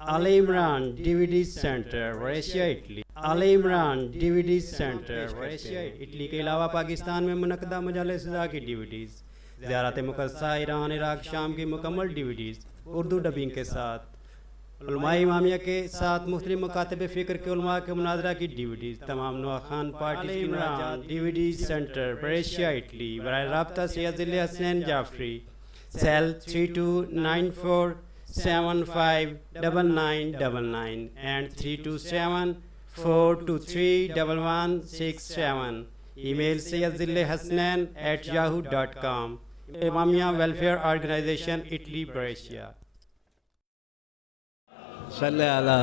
Al Imran DVD Center, Russia, Italy. Al Imran DVD Center, Russia, Italy کے علاوہ پاکستان میں منعقدہ مجالس رضا کی ڈیویڈیز، زیارت مقدسہ ایران، عراق، شام کی مکمل ڈیویڈیز اردو ڈبنگ کے ساتھ، علماء امامیہ کے ساتھ مختلف مکاتب فکر کے علماء کے مناظرہ کی ڈیویڈیز، تمام نوع خان پارٹیز کی مناجات، ڈیویڈی سینٹر، بریشیا، اٹلی۔ براہ رابطہ Syed Zil Hasnain Jafri, cell 3294759999 and 327-423-1167۔ Email sayyidhillhasnain@yahoo.com۔ Imamia welfare organisation, Italy, Brescia. صلی علی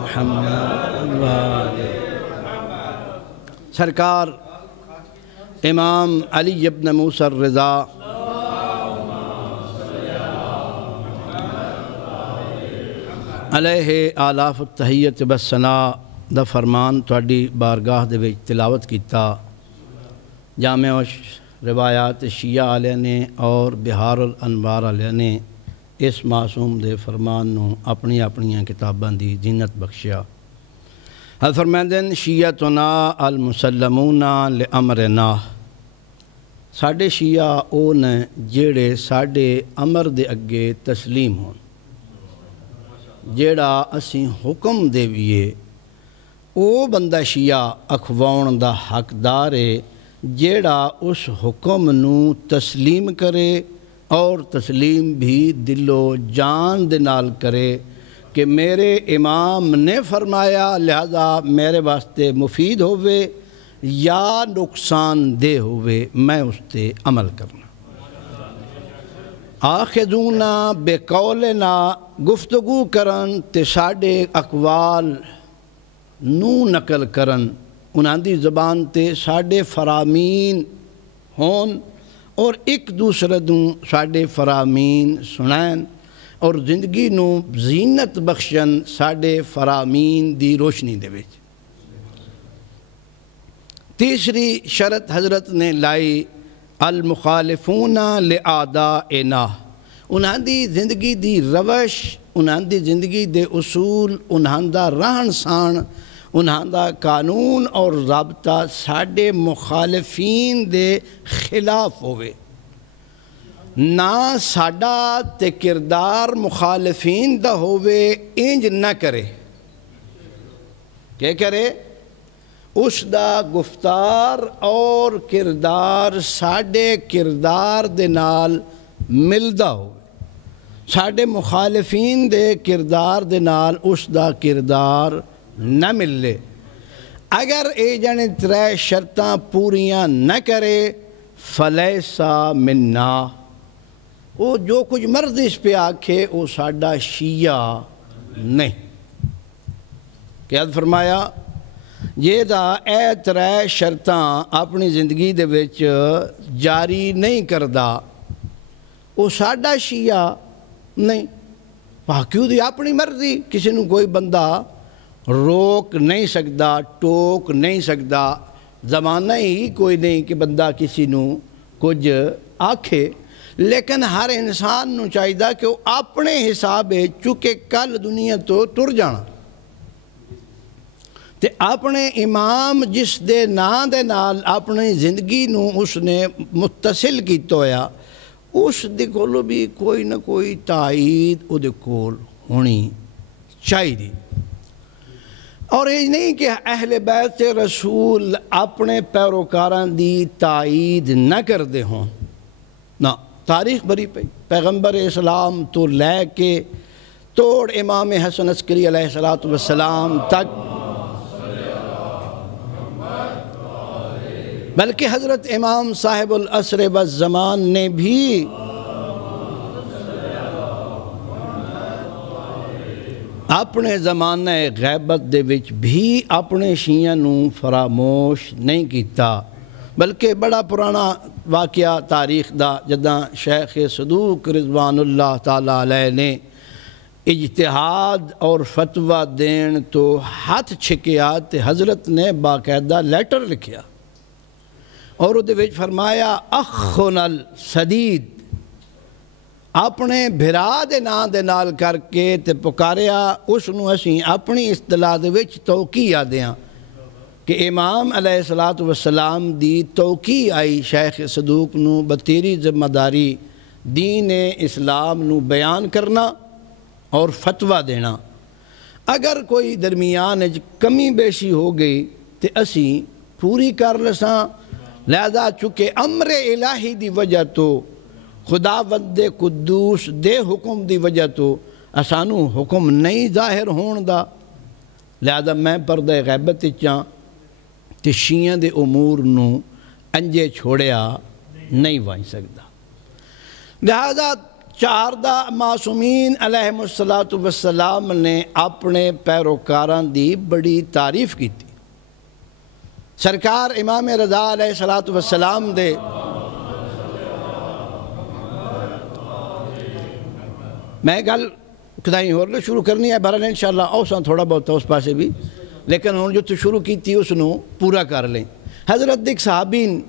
محمد۔ سرکار امام علی ابن موسیٰ الرضا علیہ آلاف التحیت والثناء دا فرمان تواڈی بارگاہ دے وچ تلاوت کیتا۔ جامع روایات شیعہ والے نے اور بہار الانوار والے نے اس معصوم دے فرمان نو اپنی اپنیاں کتاباں دی زینت بخشیا۔ فرماندن شیعتنا المسلمون لامرنا، ساڈے شیعہ او نے جیڑے ساڈے امر دے اگے تسلیم ہون، جیڑا اسیں حکم دیویے او بندہ شیعہ اکھواؤن دا حقدار ہے، جیڑا اس حکم نو تسلیم کرے اور تسلیم بھی دل و جان دے نال کرے کہ میرے امام نے فرمایا لہذا میرے واسطے مفید ہوئے یا نقصان دہ ہوئے، میں اس تے عمل کرنا۔ آخذونا بے قولنا، گفتگو کرن تے ساڈے اقوال نو نقل کرن، انہاں دی زبان تے ساڈے فرامین ہون اور ایک دوسرے دوں ساڈے فرامین سنائن اور زندگی نو زینت بخشن ساڈے فرامین دی روشنی دے وچ۔ تیسری شرط حضرت نے لائی المخالفون لآدائنا، انہاں دی زندگی دی روش، انہاں دی زندگی دے اصول، انہاں دا رہن سان، انہاں دا قانون اور ضابطہ ساڈے مخالفین دے خلاف ہوئے، نہ ساڈا تے کردار مخالفین دا ہوئے، انج نہ کرے۔ کیا کرے؟ اس دا گفتار اور کردار ساڈے کردار دے نال ملدا ہوئے، ساڈے مخالفین دے کردار دے نال اس دا کردار نہ ملے۔ اگر اے جانے ترے شرطاں پوریاں نہ کرے فلیسا منا، وہ جو کچھ مرضی اس پہ آکھے وہ ساڈا شیعہ نہیں۔ کیا فرمایا؟ یہ دا اے ترے شرطاں اپنی زندگی دے وچ جاری نہیں کردا، وہ ساڈا شیعہ نہیں۔ باقیوں دی اپنی مرضی، کسی نو کوئی بندہ روک نہیں سکدا، ٹوک نہیں سکدا، زمانہ ہی کوئی نہیں کہ بندہ کسی نو کچھ آکھے، لیکن ہر انسان نو چاہیے کہ وہ اپنے حساب چونکہ کل دنیا تو ٹر جانا تے اپنے امام جس دے نام دے نال اپنی زندگی نو اس نے متصل کیتا ہویا، اس دے کولو بھی کوئی نہ کوئی تائید او دے کول ہونی چاہیے۔ اور یہ نہیں کہ اہل بیت رسول اپنے پیروکاران دی تائید نہ کر دے ہوں، نہ، تاریخ بری پئی، پیغمبر اسلام تو لے کے توڑ امام حسن عسکری علیہ السلام تک، بلکہ حضرت امام صاحب العصر والزمان نے بھی اپنے زمانہ غیبت دے وچ بھی اپنے شیعہ نو فراموش نہیں کیتا، بلکہ بڑا پرانا واقعہ تاریخ دا جداں شیخ صدوق رضوان اللہ تعالیٰ علیہ نے اجتہاد اور فتویٰ دین تو ہاتھ چھکیا تے حضرت نے باقاعدہ لیٹر لکھیا اور وہ دے وچ فرمایا اخنا السدید، اپنے بھرا دے نام دے نال کر کے تے پکاریا، اس نو اسی اپنی اصطلاح دے وچ توقی آدیاں کہ امام علیہ السلام دی توقی آئی شیخ صدوق نو بتیری ذمہ داری دین اسلام نو بیان کرنا اور فتویٰ دینا۔ اگر کوئی درمیان کمی بیشی ہو گئی تے اسی پوری کر لساں، لہذا چونکہ امر الہی دی وجہ تو خداوند قدوس دے حکم دی وجہ تو اسانو حکم نہیں ظاہر ہون دا، لہذا میں پردہ غیبت چاں تے شیعہ دے امور نو انجے چھوڑیا نہیں وائیں سکتا۔ لہذا چاردہ معصومین علیہ السلام نے اپنے پیروکاران دی بڑی تعریف کی تھی۔ سرکار امام رضا علیہ السلام دے میں گل کدائیں اور شروع کرنی ہے، بہرحال انشاءاللہ اوساں تھوڑا بہت اس پاسے بھی، لیکن انہوں جو تو شروع کی تھی اس نو پورا کر لیں۔ حضرت ایک صحابین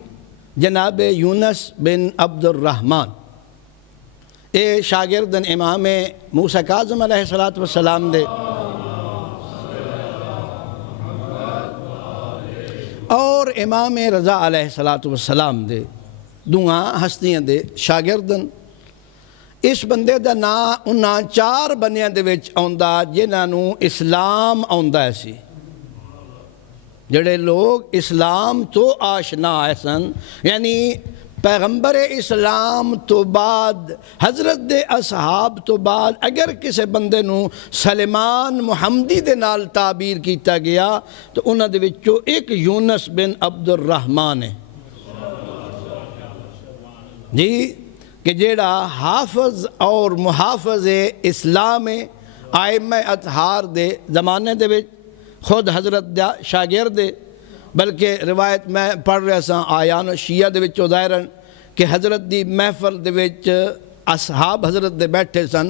جناب یونس بن عبد الرحمن اے شاگردن امام موسیٰ کاظم علیہ السلام دے اور امام رضا علیہ السلام دے دوہاں ہستیاں دے شاگردن۔ اس بندے دا نا انہاں چار بندیاں دے وچ آندا جنہاں نو اسلام آندا ہے سی، جڑے لوگ اسلام تو آشنا آئے سن، یعنی پیغمبر اسلام تو بعد حضرت دے اصحاب تو بعد اگر کسے بندے نو سلیمان محمدی دے نال تعبیر کیتا گیا تو انہاں دے وچوں ایک یونس بن عبد الرحمن ہے جی، کہ جیڑا حافظ اور محافظ اسلام آئمہ اطہار دے زمانے دے وچ خود حضرت دا شاگرد دے، بلکہ روایت میں پڑھ رہا سا آیان شیعہ دے وچ ظاہراً کہ حضرت دی محفل دے وچ اصحاب حضرت دے بیٹھے سن،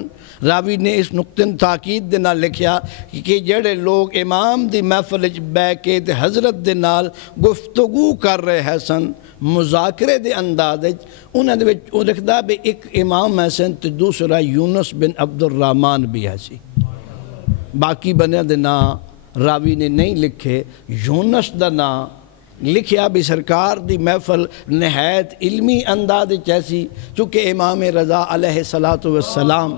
راوی نے اس نقطن تاکید دے نال لکھیا کہ جڑے لوگ امام دی محفل وچ بیٹھ کے تے حضرت دے نال گفتگو کر رہے ہیں سن مذاکرے دے انداز وچ، انہاں دے وچ او لکھدا بھی ایک امام ہے سن تے دوسرا یونس بن عبد الرحمن بھی ہے سی۔ باقی بندیاں دے نام راوی نے نہیں لکھے، یونس دا نام لکھیا بھی سرکار دی محفل نہایت علمی انداز چیسی، چونکہ امام رضا علیہ السلام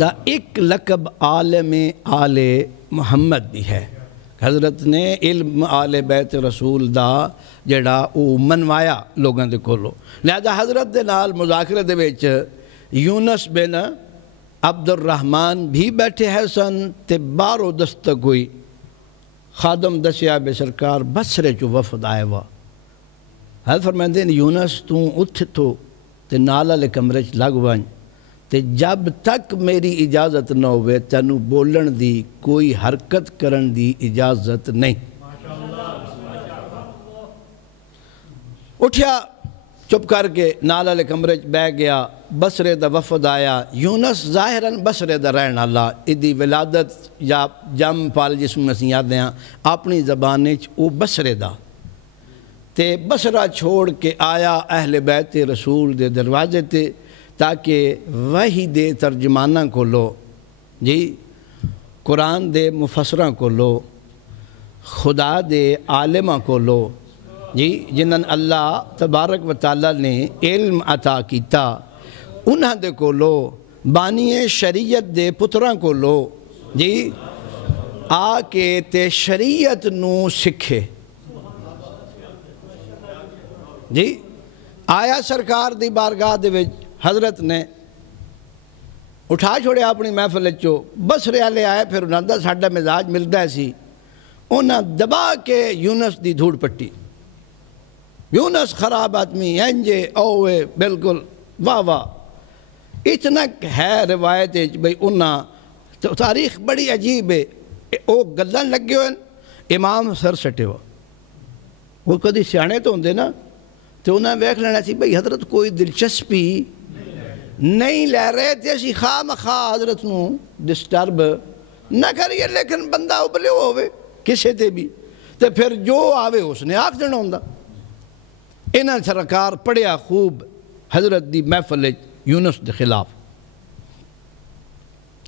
دا ایک لقب عالم آل محمد بھی ہے۔ حضرت نے علم آل بیت رسول دا جڑا او منوایا لوگاں دے کولو، لہذا حضرت دے نال مذاکرے دے وچ یونس بن عبد الرحمن بھی بیٹھے ہیں سن تے بارو دستک ہوئی، خادم دسیا بے سرکار بصرے چو وفد آئے وا، حضرت فرمائندے یونس تو اٹھ تو تے نالا لے کمرے چ لگ وائیں تے جب تک میری اجازت نہ ہوئے تینو بولن دی کوئی حرکت کرن دی اجازت نہیں۔ اٹھیا چپ کر کے نالا لے کمرے چ بہ گیا، بصرے دا وفد آیا، یونس ظاہراً بصرے دا رہن اللہ ادی ولادت یا جم پال جس میں نسی یاد ہیں اپنی زبانے چ او بصرے دا تے بصرہ چھوڑ کے آیا اہل بیت رسول دے دروازے تے تاکہ وحی دے ترجمانہ کو لو جی، قرآن دے مفسرہ کو لو، خدا دے عالمہ کو لو جی، جنہاں اللہ تبارک و تعالیٰ نے علم عطا کیتا انہاں دے کو لو، بانی شریعت دے پتراں کو لو جی، آ کے تے شریعت نو سکھے جی۔ آیا سرکار دی بارگاہ دے وچ حضرت نے اٹھا چھوڑے اپنی محفل چو، بصرے والے آئے پھر انہاں دا ساڈا مزاج ملدا ہے سی، انہاں دبا کے یونس دی دھوڑ پٹی، یونس خراب آدمی انجے اوے بالکل واہ واہ، اتنا ہے روایت بھئی انہاں تاریخ بڑی عجیب ہے، او گلن لگے ہوئے امام سر سٹے ہوا، وہ کدی سیانے تو ہوندے نا تو انہاں ویکھ لینا سی بھئی حضرت کوئی دلچسپی نہیں لے رہے تھے، اسی خواہ مخواہ حضرت نو ڈسٹرب نہ کریے، لیکن بندہ ابلے ہوئے کسے تے بھی تو پھر جو آوے اس نے آکھ دینا ہوندہ۔ انہاں سرکار پڑھیا خوب حضرت دی محفل یونس دے خلاف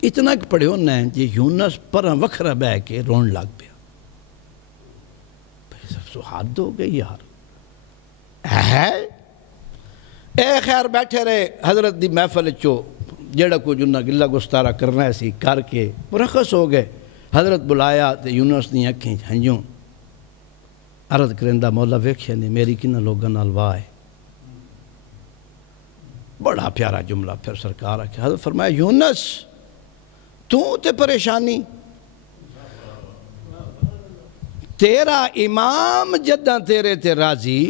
اتنا کہ پڑھے ہونا ہے جی یونس پر وکھرا بہ کے رون لگ پیا سو حد ہو گئی یار ہے اے خیر بیٹھے رہے حضرت دی محفل چو جڑا کو جنہ گلہ گستارہ کرنا ہے سی کر کے مرخص ہو گئے حضرت بلایا تے یونس دی اکھیں ہنجوں عرض کرندہ مولا ویکھیا نے میری کنہ لوگاں نال واہ ہے بڑا پیارا جملہ پھر سرکار آکے حضرت فرمایا یونس تو تے پریشانی تیرا امام جدہ تیرے تے راضی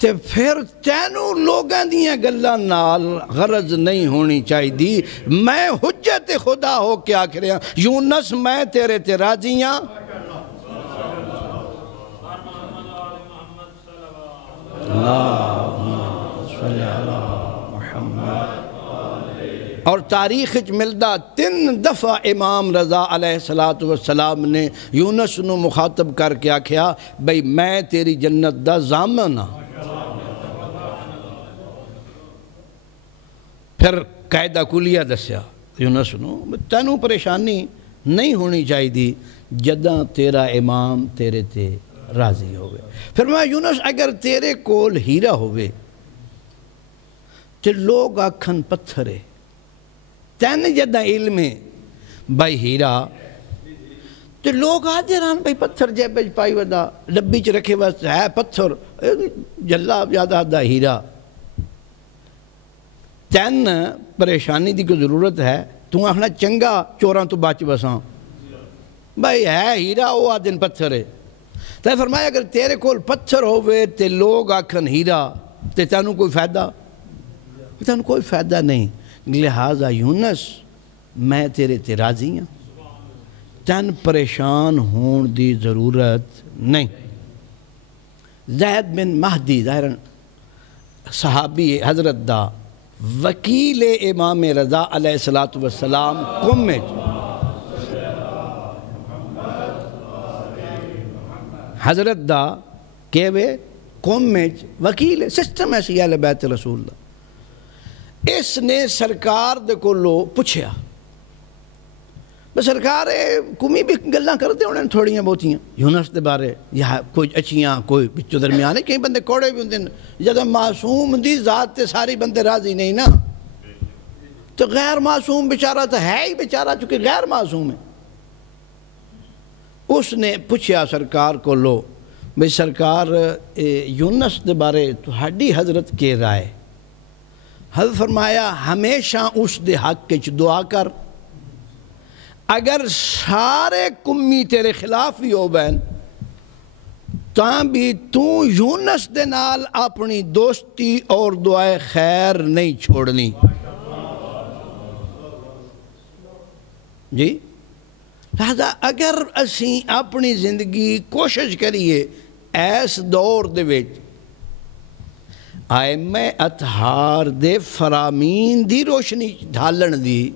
تے پھر تینوں لوگاں دیاں گلاں نال غرض نہیں ہونی چاہی دی میں حجت خدا ہو کے آکھ رہا یونس میں تیرے تے راضی ہاں اور تاریخ ملدہ 3 دفعہ امام رضا علیہ السلام نے یونس نو مخاطب کر کے آکھیا بھئی میں تیری جنت دا ضامن ہاں پھر قاعدہ کلیہ دسیا یونس نو تینوں پریشانی نہیں ہونی چاہی دی جداں تیرا امام تیرے تے راضی ہوئے پھر میں یونس اگر تیرے کول ہیرا ہوئے تے لوگ آکھن پتھرے تین جدہ علم ہے بھائی ہیرا تے لوگ آجے رہاں بھائی پتھر جے بیج پائی ودا ڈبی چ رکھے بس ہے پتھر جلہ زیادہ دا ہیرا تین پریشانی دی کو ضرورت ہے تو آخنا چنگا چوراں تو بچ بساں بھائی ہے ہیرا وہ آدن پتھر ہے تو فرمایا اگر تیرے کول پتھر ہوئے تے لوگ آکھن ہیرا تے تینوں کوئی فائدہ نہیں لہذا یونس میں تیرے تے راضی ہوں تین پریشان ہون دی ضرورت نہیں زید بن مہدی ظاہراً صحابی حضرت دا وکیل امام رضا علیہ السلام قمج حضرت دا کہوے قمج وکیل سسٹم ایسی اہل بیت رسول دا اس نے سرکار دے کو لو پوچھیا بس سرکار کمی بھی گلاں کرتے ہونے تھوڑیاں بہتیاں یونس دے بارے یا کوئی اچھیاں کوئی بچو درمیانے کہیں بندے کوڑے بھی ہوندے جدہ معصوم دی ذات تے ساری بندے راضی نہیں نا تو غیر معصوم بیچارہ تو ہے ہی بیچارہ چونکہ غیر معصوم ہے اس نے پوچھیا سرکار کو لو بھئی سرکار یونس دے بارے تو ہڈی حضرت کے رائے حضرت فرمایا ہمیشہ اس دے حق کے دعا کر اگر سارے کمی تیرے خلاف ہی ہو بین تاں بھی تو یونس دے نال اپنی دوستی اور دعائے خیر نہیں چھوڑنی جی لہذا اگر اسی اپنی زندگی کوشش کریے ایس دور دے ویچ آئمہ اطہار دے فرامین دی روشنی ڈھالن دی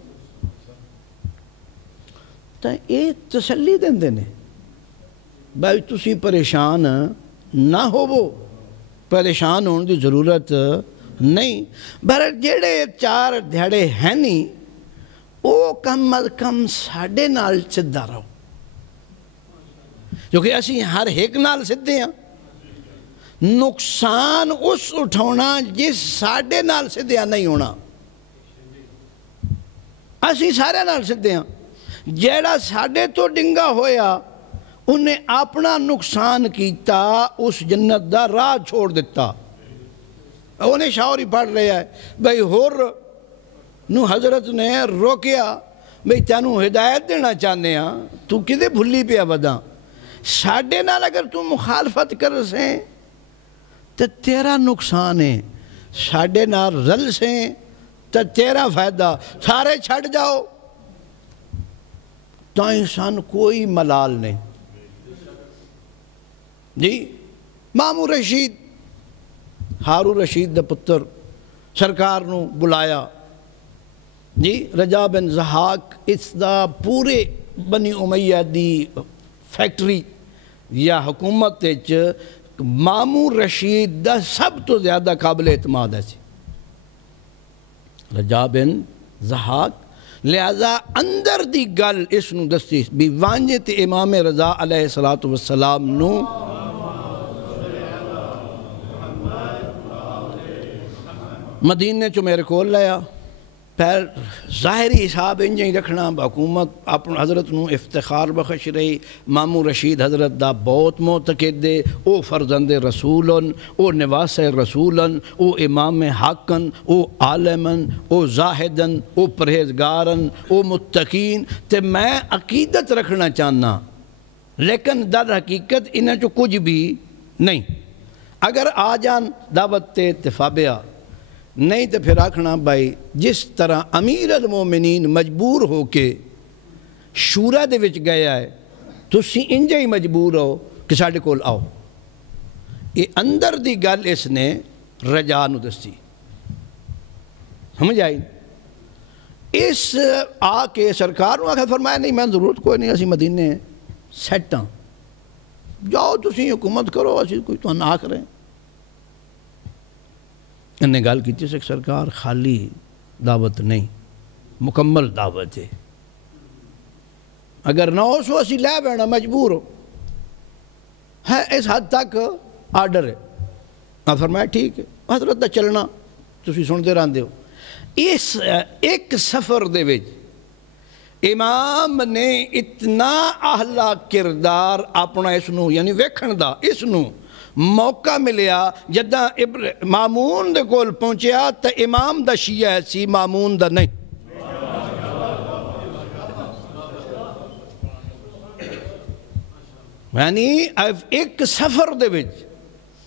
تو یہ تسلی دن دینے بھائی تسی پریشان نہ ہو وہ پریشان ہونے دی ضرورت نہیں بھر جیڑے 4 دھڑے ہیں نہیں وہ کم از کم ساڑھے نال سدھا رہو کیونکہ اسی ہر ایک نال سدھے ہیں نقصان اس اٹھونا جس ساڑھے نال سدھیا نہیں ہونا اسی سارے نال سدھے ہیں جیڑا ساڑھے تو ڈنگا ہویا انہیں اپنا نقصان کیتا اس جنت دا راہ چھوڑ دیتا انہیں شاوری پڑھ رہا ہے بھئی ہور نو حضرت نے روکیا بھئی تینوں ہدایت دینا چاہنے ہیں تو کدے بھلی پہ ابدا ساڑھے نال اگر تو مخالفت کر سیں تو تیرا نقصان ہے ساڑھے نال رل سیں تو تیرا فائدہ سارے چھڑ جاؤ تو انسان کوئی ملال نہیں جی مامو رشید ہارو رشید دا پتر سرکار نو بلایا جی رجا بن زحاق اس دا پورے بنی امیہ دی فیکٹری یا حکومت مامون رشید دا سب تو زیادہ قابل اعتماد ہے رجا بن ضحاک لہذا اندر دی گل اس نو دسی بھی وانجے تے امام رضا علیہ السلام نو مدینے چو میرے کول لیا پھر ظاہری حساب انجیں ہی رکھنا حکومت اپنے حضرت نو افتخار بخش رہی مامون رشید حضرت دا بہت معتقد دے او فرزند رسولن او نواس رسولن او امام حقن او عالمن او زاہدن او پرہیزگارن او متقین تے میں عقیدت رکھنا چاہنا لیکن در حقیقت انہیں جو کچھ بھی نہیں اگر آ جان دعوت تے اتفابیا نہیں تو پھر آکھنا بھائی جس طرح امیر المومنین مجبور ہو کے شورا دے وچ گیا ہے تسی انجے ہی مجبور ہو کہ ساڑھے کول آؤ یہ اندر دی گل اس نے رجا نو دسی سمجھ آئی اس آ کے سرکار نو آکھا فرمایا نہیں میں ضرورت کوئی نہیں اسی مدینے سیٹاں جاؤ تسی حکومت کرو اسی کوئی تو نہ کریں انہیں گل کی تھی سرکار خالی دعوت نہیں مکمل دعوت ہے اگر نہ ہو سو اسی لے بینا مجبور ہو ہے اس حد تک آرڈر ہے میں فرمایا ٹھیک ہے حضرت دا چلنا تسی سنتے رہندے ہو اس ایک سفر دے وچ امام نے اتنا اہلا کردار اپنا اس نو یعنی ویکھن دا اس نو موقع ملیا جدہ مامون دے کول پہنچیا تا امام دا شیعہ سی مامون دا نہیں یعنی ایک سفر دے وچ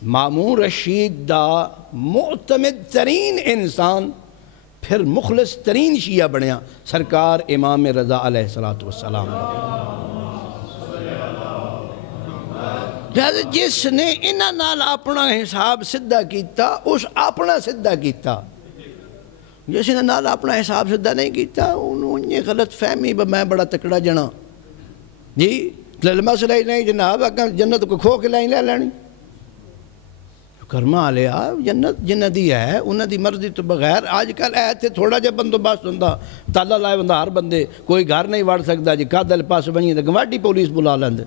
مامون رشید دا معتمد ترین انسان پھر مخلص ترین شیعہ بنیا سرکار امام رضا علیہ السلام لہذا جس نے انہاں نال اپنا حساب سدھا کیتا اس اپنا سدھا کیتا جس نے نال اپنا حساب سدھا نہیں کیتا انہوں نے غلط فہمی میں بڑا تکڑا جنا جی مسئلہ ہی نہیں جناب جنت کو کھو کے لائیں لے لینی کرما لیا جنت جنہ دی ہے انہاں دی مرضی تو بغیر آج کل تھے تھوڑا جا بندوبست ہوندہ تالا لائے بندہ ہر بندے کوئی گھر نہیں وڑ سکتا جی کادل پاس بنی تو گواڈی پولیس بلا لیندے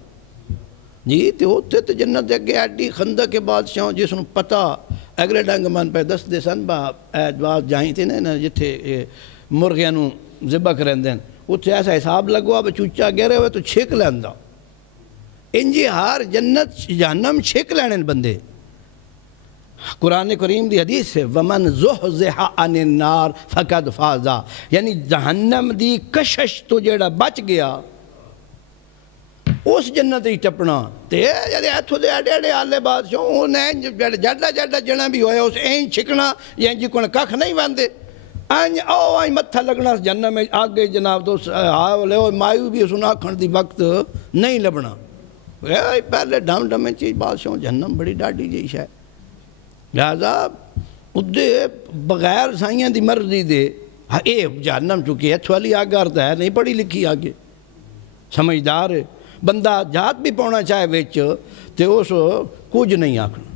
جی تے ہوتے تو جنت دے اگے ایڈی خندق کے بادشاہ جس نو پتہ اگلے ڈنگ من پہ دس دے سن با ایدواد جائیں تھے نا جتھے مرغیاں نو ذبح کریں دیں اتھے ایسا حساب لگوا بے چوچا گرے ہوئے تو چھک لیندہ انجی ہار جنت جہنم چھک لینے بندے قرآن کریم دی حدیث ہے وَمَنْ زُحْزِحَ عَنِ النَّارِ فَقَدْ فَازَ یعنی جہنم دی کشش تو جیڑا بچ گیا اس جنت ہی ٹپنا تے یعنی ایتھو دے اڈے اڈے آلے بادشاہ انہیں جڑا جڑا جنا بھی ہویا اس این چھکنا یعنی جی کوئی ککھ نہیں باندے آئیں متھا لگنا جنم میں آگے جناب تو لے مایو بھی سنا کھن دی وقت نہیں لبنا پہلے ڈھم ڈھمیں چیز بادشاہ جہنم بڑی ڈاڈی جی ہے لہذا ادھے بغیر سائیاں دی مرضی دے اے جہنم چکی ہے تھوالی آگارتا ہے نہیں پڑھی لکھی آگے سمجھدار ہے بندہ جہات بھی پونا چاہے ویچ تے اس کچھ نہیں آکھنا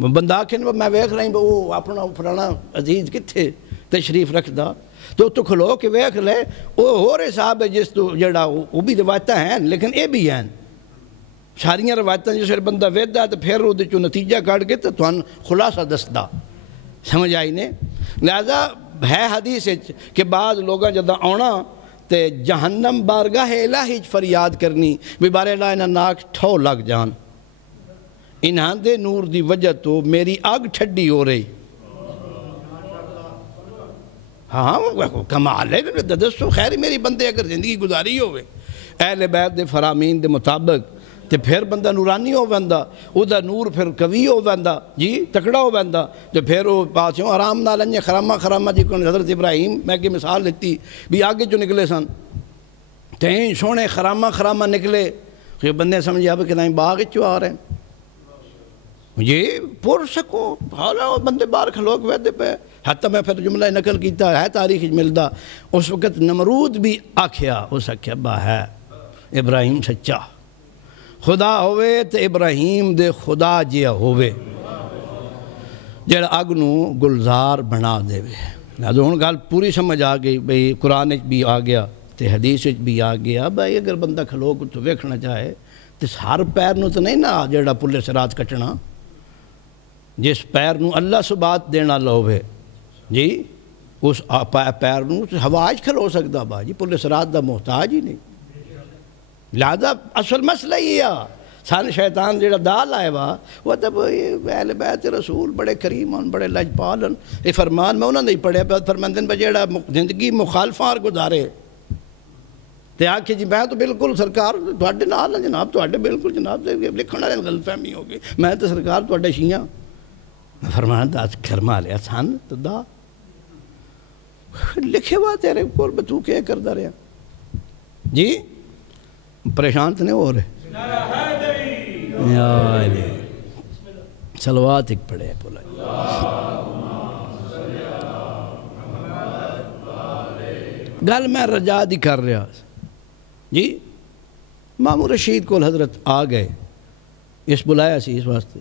بندہ آکھیں میں ویکھ رہا ہوں وہ اپنا فرانا عزیز کتھے تشریف رکھ دا تو کھلو کے ویکھ لے وہ ہو رہے صاحب ہے جس تو جڑا وہ بھی روایتیں ہیں لیکن اے بھی ہیں ساریاں روایتیں جس بندہ ویدہ ہے تو پھر وہ جو نتیجہ کاٹ کے تو تھوان خلاصہ دستا سمجھ آئی نے لہذا ہے حدیث کہ بعض لوگاں جدہ آنا تے جہنم بارگاہ الہی فریاد کرنی بھی بارے اللہ انہاں ناک ٹھو لگ جان انہاں دے نور دی وجہ تو میری آگ ٹھڈی ہو رہی ہاں کمال ہے دستو خیری میری بندے اگر زندگی گزاری ہوئے اہل بیت دے فرامین دے مطابق تے پھر بندہ نورانی ہو بندہ او دا نور پھر قوی ہو بندہ جی تکڑا ہو بندہ تے پھر وہ پاسوں آرام نہ لنجے خرامہ جی کون حضرت ابراہیم میں کہ مثال لیتی بھی آگے جو نکلے سن تین سونے خرامہ نکلے کہ بندے سمجھے اب کہ باغ چو آ رہے ہیں یہ پور سکو حالا بندے باہر کھلوک ویدے پہ حتی میں پھر جملہ نقل کیتا ہے تاریخ ملدا اس وقت نمرود بھی آکھیا اس آکھیا با ہے ابراہیم سچا خدا ہوئے تو ابراہیم دے خدا جیا ہوئے جڑا اگ نو گلزار بنا دے وے ہن گل پوری سمجھ آ گئی بھئی قرآن بھی آ گیا تے حدیث بھی آ گیا بھائی اگر بندہ کھلو کچھ ویکھنا چاہے تے ہر پیر نو تو نہیں نا جڑا پلے سرات کٹنا جس پیر نو اللہ سبات دینا لوے جی اس پیر نو ہواج کھلو سکتا با جی پلے سرات دا محتاج ہی نہیں لہذا اصل مسئلہ ہی ہے سن شیطان جڑا دال آئے وا وہ تب اہل بیت رسول بڑے کریم ہیں بڑے لجپال ہیں یہ فرمان میں انہوں نے پڑھیا فرماندن پہ جڑا زندگی مخالفاں گزارے تے آکھے جی میں تو بالکل سرکار تواڈے نال جناب تواڈے بالکل جناب لکھن والے غلط فہمی ہو گئی میں تو سرکار تواڈے شیعہ فرمان دا کرما لیا سن تو دا لکھے ہوا تیرے کول بے تو کیا کردا رہا جی پریشان تو نہیں ہو رہے صلوات ایک پڑھے بولا گل میں رجا دی کر رہا جی مامو رشید کو حضرت آ گئے اس بلایا سی اس واسطے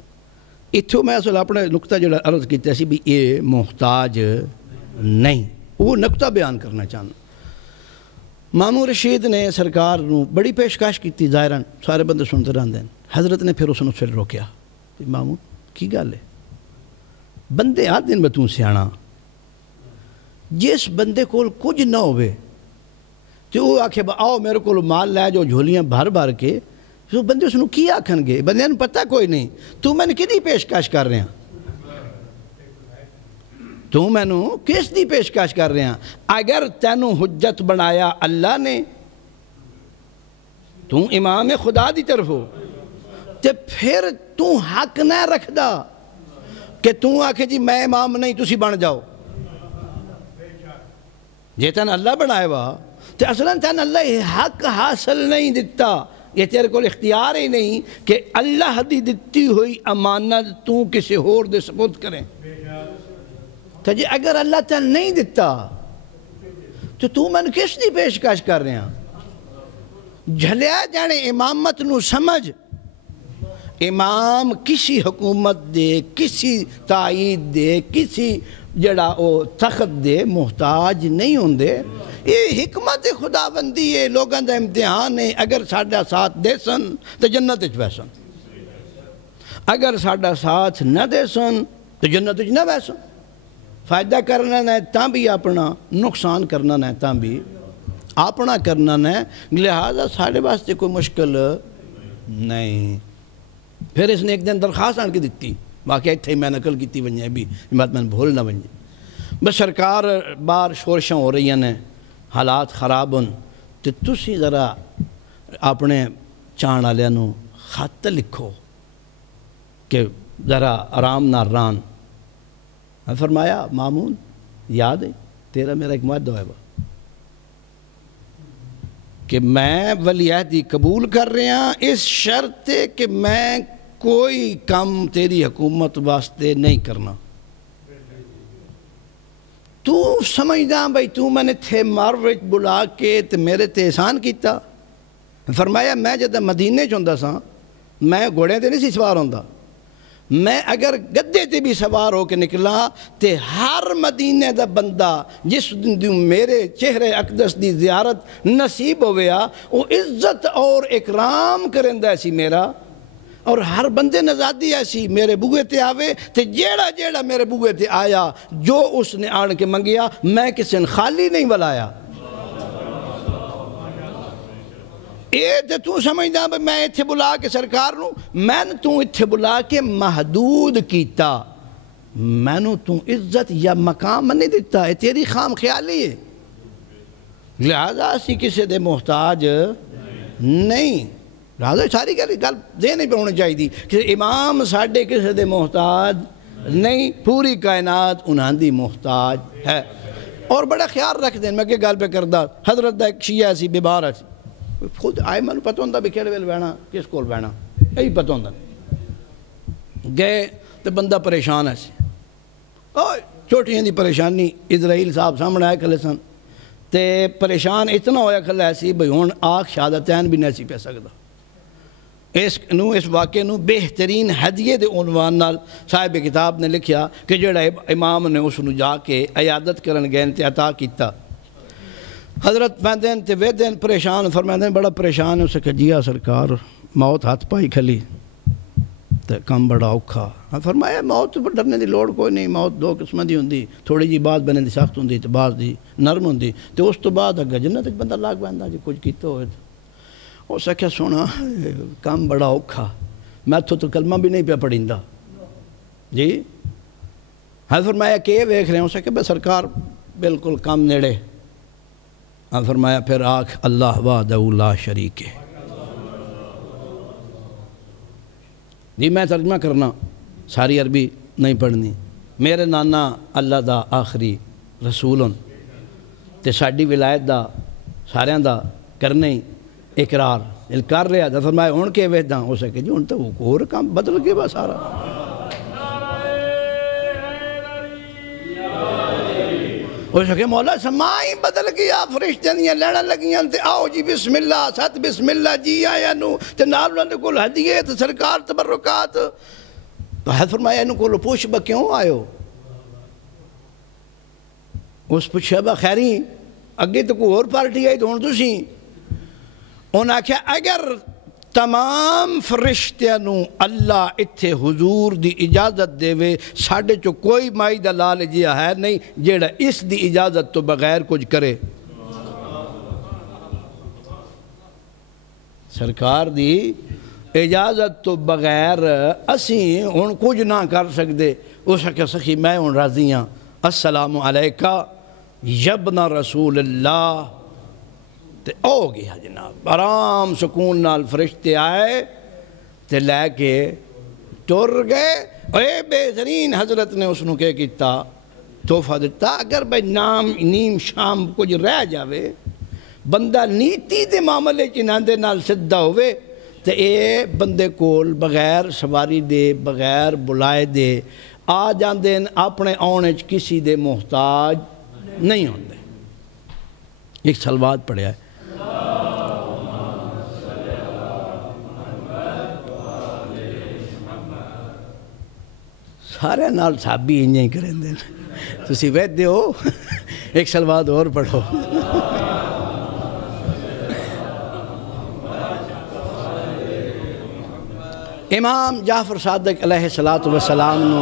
اتھو میں اصل اپنے نقطہ جڑا عرض کیتا سی بھی یہ محتاج نہیں وہ نقطہ بیان کرنا چاہنا مامو رشید نے سرکار نو بڑی پیشکش کی ظاہراً سارے بندے سنتے رہتے ہیں حضرت نے پھر اس نے پھر روکیا مامو کی گل ہے بندے آ دن بتوں سیانا جس بندے کول کچھ نہ ہوئے تو وہ آکھے آؤ میرے کو مال لے جو جھولیاں بھر بھر کے تو بندے اس نے کی آکھن گے بندے نے پتہ کوئی نہیں تو میں نے کدی پیشکش کر رہے ہیں تو میں نے کس دی پیشکش کر رہے ہیں اگر تینوں حجت بنایا اللہ نے تو امام خدا دی طرف ہو تے پھر تو حق نہ رکھ دا کہ تو آکھے جی میں امام نہیں تسی بن جاؤ جے تین اللہ بنائے وا تے اصلاً تین اللہ حق حاصل نہیں دیتا یہ تیرے کو اختیار ہی نہیں کہ اللہ دی دیتی ہوئی امانت تو کسی اور دے سپرد کریں تو جی اگر اللہ تعالیٰ نہیں دیتا تو میں کس دی پیشکش کر رہے ہیں جھلیا جانے امامت نو سمجھ امام کسی حکومت دے کسی تائید دے کسی جڑا او تخت دے محتاج نہیں ہوں دے یہ حکمت خدا بندی ہے لوگاں دا امتحان ہے اگر ساڑھا ساتھ دے سن تو جنت اچھ ویسن اگر ساڑھا ساتھ نہ دے سن تو جنت اچھ نہ ویسن فائدہ کرنا نہ تاں بھی اپنا نقصان کرنا نہ تاں بھی اپنا کرنا نہ لہذا ساڑھے واسطے کوئی مشکل نہیں پھر اس نے ایک دن درخواست آن کے دیتی باقی اتھے میں نقل کیتی ونجے بھی بات میں بھول نہ ونجے بس سرکار بار شورشاں ہو رہی ہیں حالات خراب ہن تو تسی ذرا اپنے چان والے نو خط لکھو کہ ذرا آرام نہ ران میں فرمایا مامون یاد ہے تیرا میرا ایک معاہدہ ہے کہ میں ولی عہدی قبول کر رہے ہیں اس شرط ہے کہ میں کوئی کام تیری حکومت واسطے نہیں کرنا تو سمجھدا بھائی تو میں نے تھے مروچ بلا کے تے میرے تے احسان کیتا فرمایا میں جدہ مدینے چوندا سا میں گھوڑے تے نہیں سی سوار ہوندا میں اگر گدے تے بھی سوار ہو کے نکلا تے ہر مدینے دا بندہ جس دن میرے چہرے اقدس دی زیارت نصیب ہویا وہ عزت اور اکرام کرندہ ایسی میرا اور ہر بندے نزادی ایسی میرے بوئے تے آوے تے جیڑا جیڑا میرے بوئے تے آیا جو اس نے آن کے منگیا میں کسی نے خالی نہیں بلایا تے تو سمجھدا میں اتھے بلا کے سرکار نو میں نے تو اتھے بلا کے محدود کیتا میں نے تو عزت یا مقام نہیں دیتا ہے تیری خام خیالی ہے لہذا اسی کسی دے محتاج نہیں لہذا ساری گل دے نہیں پہ ہونے چاہیے دی کہ امام ساڑھے کسی دے محتاج نہیں پوری کائنات انہاں دی محتاج ہے اور بڑا خیال رکھ دیں میں کہ گل پہ کردہ حضرت دا ایک شیعہ سی بیمار سی خود آئے میں نے پتہ ہوندہ بھی کھیڑے ویل بینا کس کول بینا یہی پتہ ہوندہ گئے تو بندہ پریشان ہے سی چھوٹی ہیں دی پریشانی اسرائیل صاحب سامنے آئے کھلے سن تے پریشان اتنا ہویا کھلا ایسی بھئی ہون آنکھ شہادتین بھی نہیں پہ سکتا. اس واقعے نو بہترین ہدیے دے عنوان نال صاحب کتاب نے لکھیا کہ جڑا امام نے اس نو جا کے عیادت کرن گئے تے عطا کیتا. حضرت ویندین تے ویدین پریشان فرمائندین بڑا پریشان ہے. اسے کہ جیا سرکار موت ہاتھ پائی کھلی تے کم بڑا اوکھا. فرمایا موت پر ڈرنے دی لوڑ کوئی نہیں. موت دو قسمیں دی ہوندی, تھوڑی جی بات بنے دی سخت ہوندی تے بعض دی نرم ہوندی. تے اس تو بعد اگر جنت وچ بندہ لگ ویندا جی کچھ کیتا ہوئے تو اس آکھیا سونا کم بڑا اوکھا, میں تو کلمہ بھی نہیں پیا پڑھیندا جی. فرمایا کہ ویکھ رہے ہیں. اس آکھیا بے سرکار بالکل کم نیڑے. فرمایا پھر آنکھ اللہ وحدہ لا شریک ہے. جی میں ترجمہ کرنا, ساری عربی نہیں پڑھنی. میرے نانا اللہ دا آخری رسول تے ساڈی ولایت دا ساریاں دا کرنے اقرار کر رہا تھا. فرمایا ہون کے ویداں ہو سکے جی ہون تو اور کام بدل کے با سارا. ہو سکے مولا سمائی بدل گیا, فرشتے دیاں لینا لگیاں تے آؤ جی بسم اللہ ست بسم اللہ جی آیا نو تے نال انہوں کول ہدیے تے سرکار تبرکات. تو حضرت فرمایا انہوں کول پوچھ با کیوں آئے؟ اس پوچھا با خیری اگے تو کوئی اور پارٹی آئی تو ہون تو سی. انہاں کہا اگر تمام فرشتیاں نو اللہ اتھے حضور دی اجازت دے وے ساڑھے چو کوئی مائی دا لال جیا ہے نہیں جیڑا اس دی اجازت تو بغیر کچھ کرے. سرکار دی اجازت تو بغیر اسیں ہن کچھ نہ کر سکتے. اس کہ سخی میں ہن راضی ہاں, السلام علیکہ یبن رسول اللہ. تے او گیا جناب آرام سکون نال فرشتے آئے تے لے کے ٹر گئے. اے بہترین حضرت نے اس نو کہ کیتا تحفہ دیتا اگر بھئی نیم شام کچھ رہ جاوے بندہ نیتی دے معاملے چناندے نال صدہ ہوئے تے اے بندے کول بغیر سواری دے بغیر بلائے دے آ جاندے اپنے آنے کسی دے محتاج نہیں ہوندے. ایک سلوات پڑھیا ہے سارے نال صحابی انجیں کریں دیں تسی وید دے ہو. ایک سلوات اور پڑھو. امام جعفر صادق علیہ السلام نو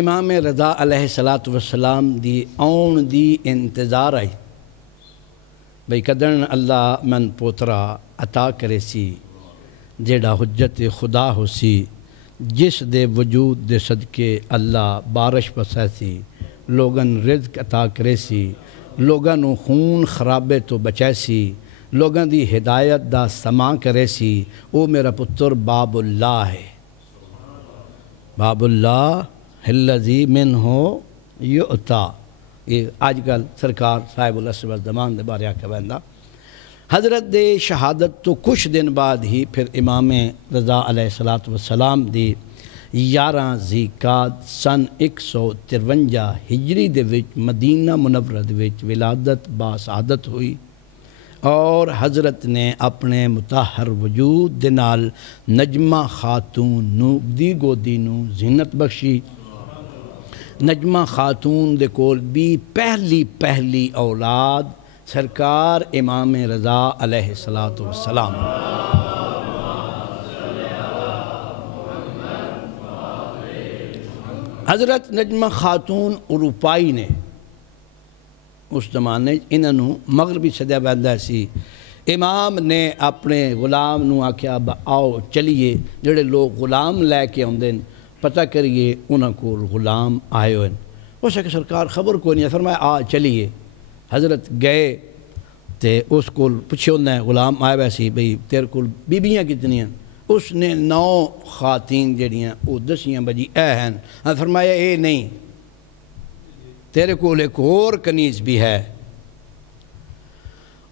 امام رضا علیہ السلام دی آن دی انتظار آئی بھئی قدرن اللہ من پوترا عطا کرے سی جیڑا حجت خدا ہو سی جس دے وجود دے صدقے اللہ بارش پسے سی لوگن رزق عطا کرے سی لوگن خون خرابے تو بچے سی لوگن دی ہدایت دا سما کرے سی. او میرا پتر باب اللہ ہے. باب اللہ الذی منہ یؤتا. یہ آج کل سرکار صاحب الاسر زمان دے بارے آکھا بندہ. حضرت دے شہادت تو کچھ دن بعد ہی پھر امام رضا علیہ السلام دی 11 ذیقعد سن 153 ہجری دے وچ مدینہ منورہ دے وچ ولادت باسعادت ہوئی اور حضرت نے اپنے مطہر وجود دے نال نجمہ خاتون نو دی گودی نو زینت بخشی. نجمہ خاتون دے کول بھی پہلی اولاد سرکار امام رضا علیہ السلام. حضرت نجمہ خاتون اروپائی نے اس زمانے انہوں مغربی سدیا بندہ سی. امام نے اپنے غلام نو آکھیا آؤ چلیے جڑے لوگ غلام لے کے آندے پتہ کریے انہاں کو غلام آئے ہوئے. اس کہ سرکار خبر کو نہیں. فرمایا آ چلیے. حضرت گئے تے اس کو پوچھے انہیں غلام آئے ویسی بھئی تیرے کو بیبیاں کتنی ہیں؟ اس نے 9 خواتین جڑیاں وہ 10 بجی اے ہیں. فرمایا اے نہیں تیرے کو ایک اور کنیز بھی ہے.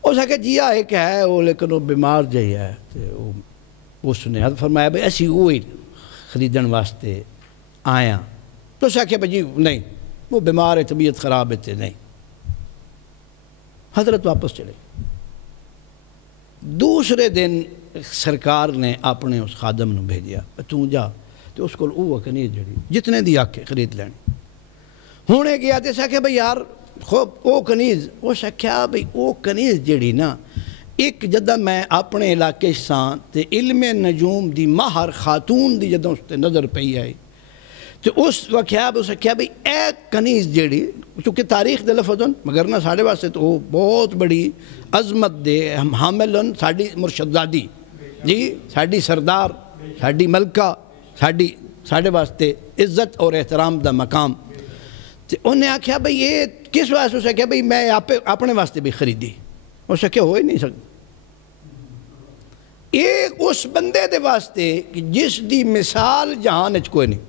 اس کہ جی ایک ہے وہ لیکن وہ بیمار جہی ہے. اس نے فرمایا بھئی ایسی وہی خریدن واسطے آیا. تو اسے آخیا بھائی نہیں وہ بیمار ہے طبیعت خراب ہے نہیں. حضرت واپس چلے. دوسرے دن سرکار نے اپنے اس خادم نو بھیجیا تو جا تو اس کو وہ کنیز جڑی جتنے دی آکھے خرید لینی. ہونے گیا تو اسے بھائی یار خوب وہ کنیز اس آخیا بھائی وہ کنیز جڑی نا ایک جدہ میں اپنے علاقے سان تے علم نجوم دی ماہر خاتون دی جدہ اس تے نظر پئی آئی تو اس وقت اس آخیا بھائی اے کنیز جڑی چونکہ تاریخ دے لفظ مگر نہ ساڑھے واسطے تو وہ بہت بڑی عظمت دے حامل ساڑھی مرشدزادی جی ساڑھی سردار ساڑھی ملکہ ساڑھے واسطے عزت اور احترام دا مقام. تو انہیں آخیا بھئی یہ کس واسطے اسے کہا بھئی میں اپنے واسطے بھی خریدی. اسے کہا ہو ہی نہیں سکتا. ایک اس بندے دے واسطے جس دی مثال جہان اچ کوئی نہیں.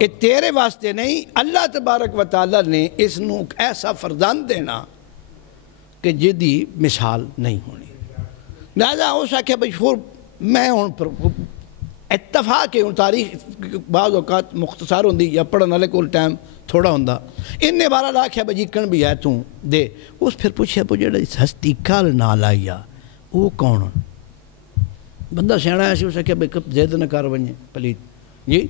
یہ تیرے واسطے نہیں اللہ تبارک و تعالیٰ نے اس نو ایسا فرزند دینا کہ جدی مثال نہیں ہونی. لہذا اس آخیا بھئی میں اتفاق ہے تاریخ بعض اوقات مختصر ہوندی یا پڑھن والے کو ٹائم تھوڑا ہوندا انہیں بارہ لاکھیا بھئی جیکن بھی ہے تو دے. اس پھر پوچھیا پو جڑا ہستی کال نال آئیا وہ کون بندہ سیاڑا ہے اسے کہا بھئی زید نہ کر ونجے پلیت جی.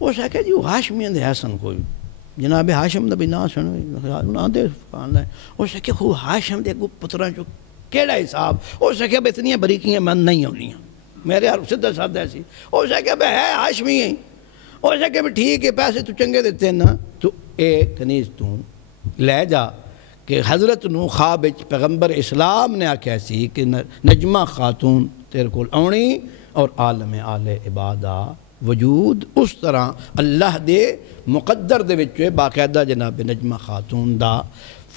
اس کہا جی وہ ہاشمیاں دے حسن کوئی جناب ہاشم دا بھی نا سن نا دے فان ہے. اس کہا وہ ہاشم دے کو پتراں چو کیڑا حساب. اس کہا بھئی اتنی بریکیاں من نہیں ہونیاں میرے یار سدھا سادہ ایسی. اس کہا بھئی ہے ہاشمی ہیں. اس کہا بھئی ٹھیک ہے پیسے تو چنگے دیتے ہیں نا تو ایک کنیز تو لے جا کہ حضرت نو خواب پیغمبر اسلام نے آکھیا سی کہ نجمہ خاتون تیرے کول آنی اور عالم آل عبادہ وجود اس طرح اللہ دے مقدر دے وچے باقاعدہ جناب نجمہ خاتون دا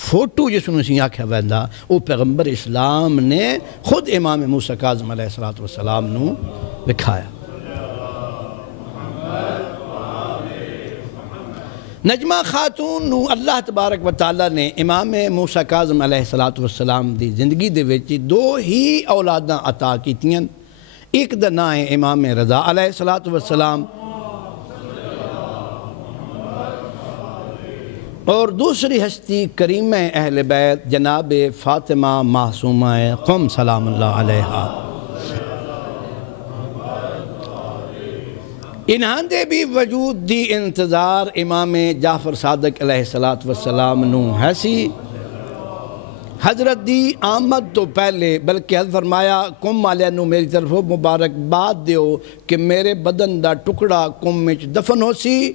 فوٹو جس نے اسی آکھیا ویندا وہ پیغمبر اسلام نے خود امام موسیٰ کاظم علیہ السلام نو لکھایا. نجمہ خاتون نو اللہ تبارک و تعالیٰ نے امام موسیٰ کاظم علیہ السلام دی زندگی دے وچ دو ہی اولاداں عطا کیتیاں. ایک دا نام ہے امام رضا علیہ السلام اور دوسری ہستی کریمہ اہل بیت جناب فاطمہ معصومہ قم سلام اللہ علیہا. انہاں دے بھی وجود دی انتظار امام جعفر صادق علیہ السلام نو ہے سی. حضرت دی آمد تو پہلے بلکہ حضرت فرمایا کم علیہ نو میری طرف مبارکباد دیو کہ میرے بدن دا ٹکڑا کم وچ دفن ہو سی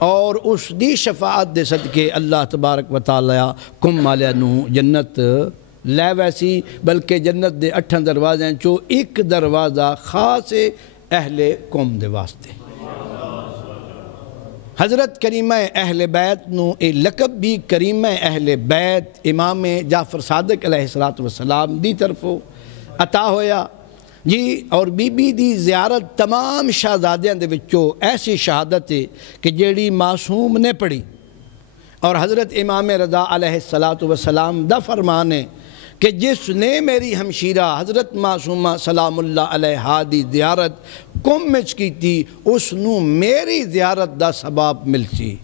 اور اس دی شفاعت دے صدقے اللہ تبارک و تعالیٰ کم علیہ نو جنت لے ویسی. بلکہ جنت دے 8 دروازے ہیں جو ایک دروازہ خاص اہل قوم دے واسطے. حضرت کریمہ اہل بیت نو اے لقب بھی کریمہ اہل بیت امام جعفر صادق علیہ السلام دی طرفوں عطا ہویا جی. اور بی بی دی زیارت تمام شہزادیاں دے وچوں ایسی شہادت ہے کہ جیڑی معصوم نے پڑھی اور حضرت امام رضا علیہ السلام دا فرمان ہے کہ جس نے میری ہمشیرہ حضرت معصومہ سلام اللہ علیہ دی زیارت کمچ کی تھی اس نو میری زیارت دا ثواب ملسی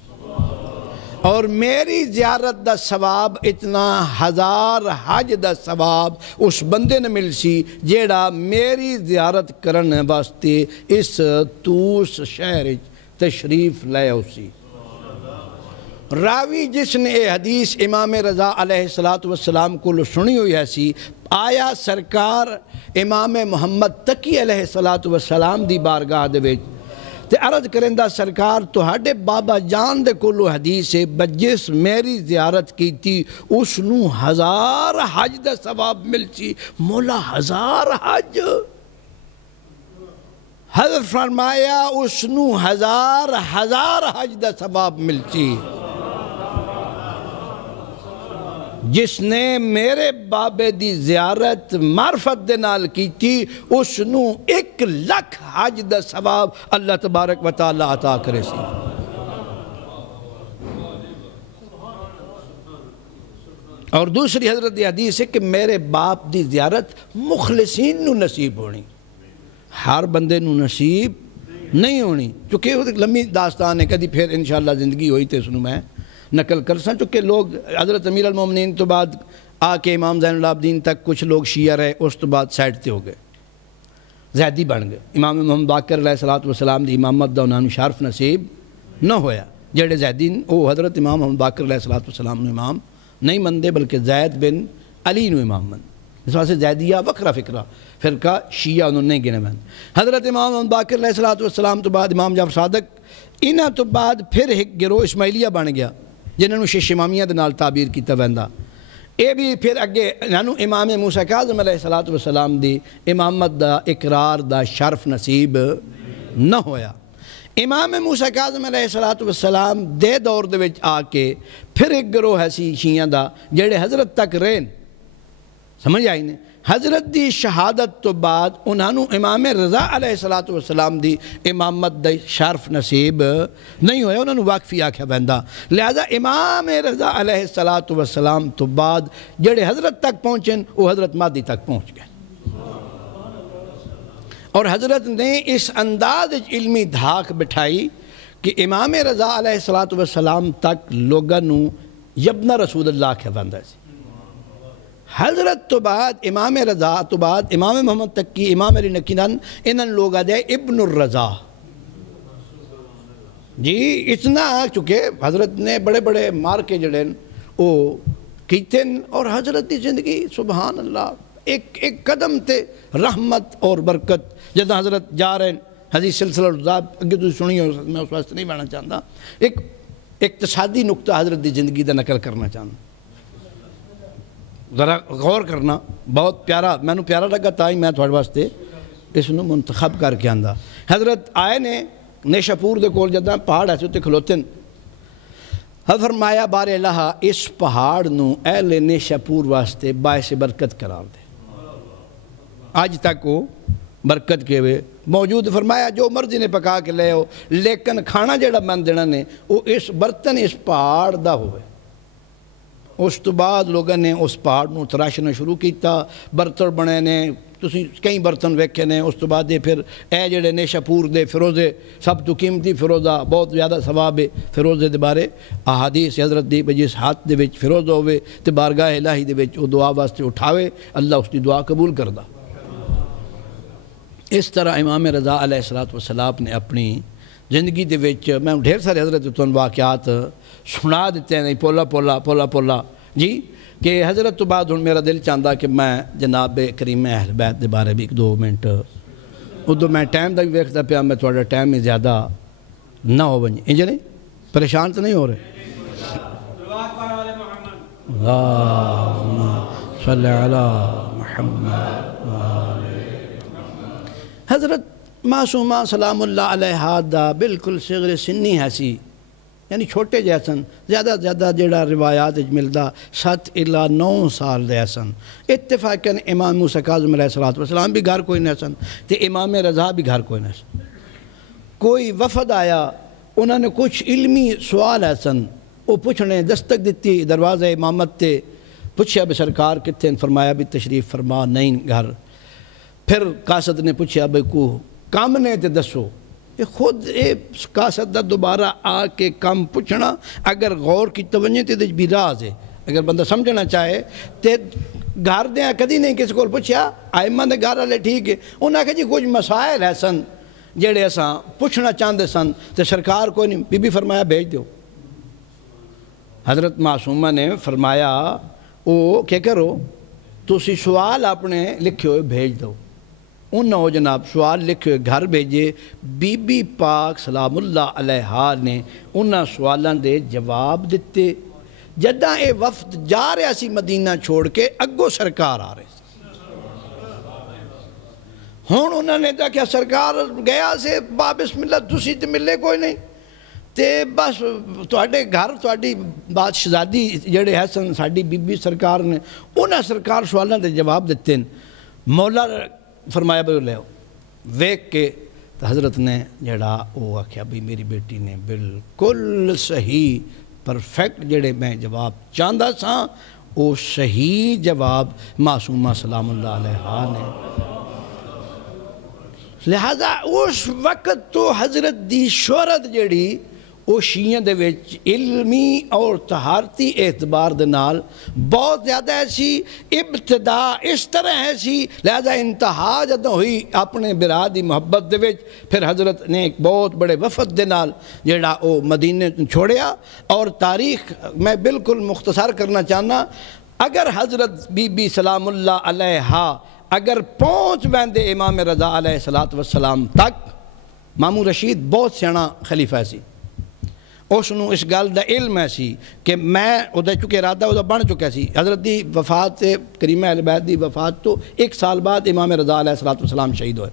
اور میری زیارت دا ثواب اتنا 1000 حج دا ثواب اس بندے نے ملسی جیڑا میری زیارت کرنے واسطے اس توس شہر تشریف لے اسی. راوی جس نے اے حدیث امام رضا علیہ السلام کو سنی ہوئی ایسی آیا سرکار امام محمد تقی علیہ السلام دی بارگاہ دے وچ تے عرض کرندہ سرکار تہاڈے بابا جان دے کولو حدیث ہے بجس میری زیارت کی تھی اس نو 1000 حج دا ثواب ملسی. مولا 1000 حج حضرت فرمایا اس نو 1000 حج دا ثواب ملسی. جس نے میرے بابے دی زیارت معرفت دے نال کی تھی اس نو 1 لاکھ حج دا ثواب اللہ تبارک و تعالیٰ عطا کرے سی. اور دوسری حضرت دی حدیث ہے کہ میرے باپ دی زیارت مخلصین نو نصیب ہونی. ہر بندے نو نصیب نہیں ہونی، چونکہ وہ لمبی داستان ہے، کدی پھر انشاءاللہ زندگی ہوئی تو اس نو میں نقل کر ساں، چونکہ لوگ حضرت امیر المومنین تو بعد آ کے امام زین العابدین تک کچھ لوگ شیعہ رہے، اس تو بعد سائڈ تے ہو گئے، زیدی بن گئے۔ امام محمد باقر علیہ الصلوۃ والسلام دی امامت دا انہاں نوں شرف نصیب نہ ہویا، جڑے زیدین وہ حضرت امام محمد باقر علیہ الصلوۃ والسلام نوں امام نہیں مندے بلکہ زید بن علی نوں امام مند، اس واسطے زیدیہ وکھرا فکرہ فرقہ شیعہ انہوں نے گنے میں۔ حضرت امام محمد باقر علیہ الصلوۃ والسلام تو بعد امام جعفر صادق، انہاں تو بعد پھر ایک گروہ اسماعیلیہ بن گیا جنہوں نے شش امامیہ دے نال تعبیر کیتا ویندا، اے بھی پھر اگے انہوں امام موسیٰ کاظم علیہ الصلوۃ والسلام دی امامت دا اقرار دا شرف نصیب نہ ہویا۔ امام موسیٰ کاظم علیہ الصلوۃ والسلام دے دور دے وچ آ کے پھر ایک گروہ ایسی شیعہ دا جڑے حضرت تک رہن، سمجھ آئی نے، حضرت دی شہادت تو بعد انہوں امام رضا علیہ الصلوۃ والسلام دی امامت دا شرف نصیب نہیں ہویا، انہوں واقفی آکھیا بیندا، لہذا امام رضا علیہ الصلوۃ والسلام تو بعد جڑے حضرت تک پہنچن وہ حضرت مہدی تک پہنچ گئے، اور حضرت نے اس انداز علمی دھاک بٹھائی کہ امام رضا علیہ الصلوۃ والسلام تک لوگاں نوں یبن رسول اللہ کہا بیندا سی۔ حضرت تو بعد امام رضا تو بعد امام محمد تقی، امام علی نقیدن، انہاں لوگ آ جائے ابن الرضا، جی اتنا چکے حضرت نے بڑے بڑے مار کے جڑیں وہ کیتے، اور حضرت دی زندگی سبحان اللہ ایک قدم تے رحمت اور برکت، جدہ حضرت جا رہے ہیں حدیث سلسلہ الرضاب اگے تو سنی ہو، میں اس واسطے نہیں بڑھنا چاہتا، ایک اقتصادی نقطہ حضرت دی زندگی دا نقل کرنا چاہتا، ذرا غور کرنا، بہت پیارا، میں نے پیارا لگا تائی میں تھوڑے واسطے اس نو منتخب کر کے آندہ۔ حضرت آئے نے نیشاپور دے کول جدہ پہاڑ ایسے ہوتے کھلوتن، حضرت فرمایا بار الہ اس پہاڑ نو اہل نیشاپور واسطے باعث برکت قرار دے، آج تک وہ برکت کے ہوئے موجود، فرمایا جو مرضی نے پکا کے لے ہو لیکن کھانا جڑا من دینا نے وہ اس برتن اس پہاڑ دا ہوئے۔ اس تو بعد لوگوں نے اس پہاڑ نو تراشنا شروع کیتا، برتن بنے نے، تسی کئی برتن ویکھے نے، اس تو بعد پھر اے جڑے نیشاپور دے فیروزے سب تو قیمتی فیروزہ، بہت زیادہ ثواب ہے فیروزے دے بارے، احادیث حضرت دی جس ہاتھ دے وچ فیروزہ ہوئے تے بارگاہ الہی دے وچ وہ دعا واسطے اٹھاوے، اللہ اس دی دعا قبول کردہ۔ اس طرح امام رضا علیہ الصلوۃ والسلام نے اپنی زندگی دے وچ، میں ڈھیر سارے حضرت تون واقعات سنا دیتے ہیں پولا پولا جی، کہ حضرت تو بعد ہن میرا دل چاہتا کہ میں جناب کریم اہل بیت دے بارے بھی 2 منٹ، ادو میں ٹائم دا بھی ویکھدا پیا، میں تھوڑا ٹائم ہی زیادہ نہ ہو ونجے، انج نہیں پریشان تو نہیں ہو رہے؟ اللہم صلی علی محمد۔ حضرت معصومہ سلام اللہ علیہ دا بالکل صغر سنی ہے، یعنی چھوٹے جیسن، زیادہ زیادہ جڑا روایات ملدا 7 الی 9 سال دے سن۔ اتفاقاً امام موسیٰ کاظم علیہ الصلوۃ والسلام بھی گھر کوئی نہ سن تے امام رضا بھی گھر کوئی نہ سن۔ کوئی وفد آیا، انہوں نے کچھ علمی سوال ہے سن، وہ پوچھنے دستک دیتی دروازے امامت تے، پوچھا بھی سرکار کتنے، فرمایا بھی تشریف فرما نہیں گھر۔ پھر قاصد نے پوچھا بھئی کو کام نے تے دسو، یہ خود قاصد دا دوبارہ آ کے کام پوچھنا اگر غور کی توجہ تے بھی راز ہے، اگر بندہ سمجھنا چاہے تے گھر دیا کدی نہیں کسی کو پوچھا، آئمہ دے گھر والے ٹھیک ہے، انہاں کہ جی کچھ مسائل ہے سن جڑے اساں پوچھنا چاہتے سن تے سرکار کوئی نہیں، بی بی فرمایا بھیج دو۔ حضرت معصومہ نے فرمایا او کیا کرو، تسی سوال اپنے لکھے ہوئے بھیج دو۔ انہوں جناب سوال لکھے ہوئے گھر بھیجے، بی بی پاک سلام اللہ علیہ نے انہاں سوالاں دے جواب دیتے۔ جدہ اے وفد جا رہا سی مدینہ چھوڑ کے، اگو سرکار آ رہے سی۔ ہون انہوں نے کہا سرکار گیا سے با بسم اللہ تسی تے ملے کوئی نہیں تے بس تواڈے گھر تواڈی بات شہزادی جڑے حسن ساڈی بی بی سرکار نے انہاں سرکار سوالاں دے جواب دیتے ہیں۔ مولا فرمایا بھئی لے ویک کے حضرت نے جڑا وہ آکھیا بھی میری بیٹی نے بالکل صحیح پرفیکٹ جڑے میں جواب چاہتا سا وہ صحیح جواب معصومہ سلام اللہ علیہ نے لہذا اس وقت تو حضرت دی شہرت جڑی وہ شیعہ دے وچ علمی اور طہارتی اعتبار دے نال بہت زیادہ ایسی ابتدا اس طرح ایسی، لہذا انتہا جدوں ہوئی اپنے برا دی محبت دے وچ پھر حضرت نے ایک بہت بڑے وفد دے نال جڑا وہ مدینے چھوڑیا. اور تاریخ میں بالکل مختصر کرنا چاہنا، اگر حضرت بی بی سلام اللہ علیہا اگر پہنچ ویندے امام رضا علیہ السلام تک، ماموں رشید بہت سیاںا خلیفہ سی، اس نو اس گل دا علم ہے سی کہ میں ادھا چکے ارادہ ادھا بن چکے سی. حضرت دی وفات کریمہ اہل بیت دی وفات تو ایک سال بعد امام رضا علیہ السلام شہید ہوئے.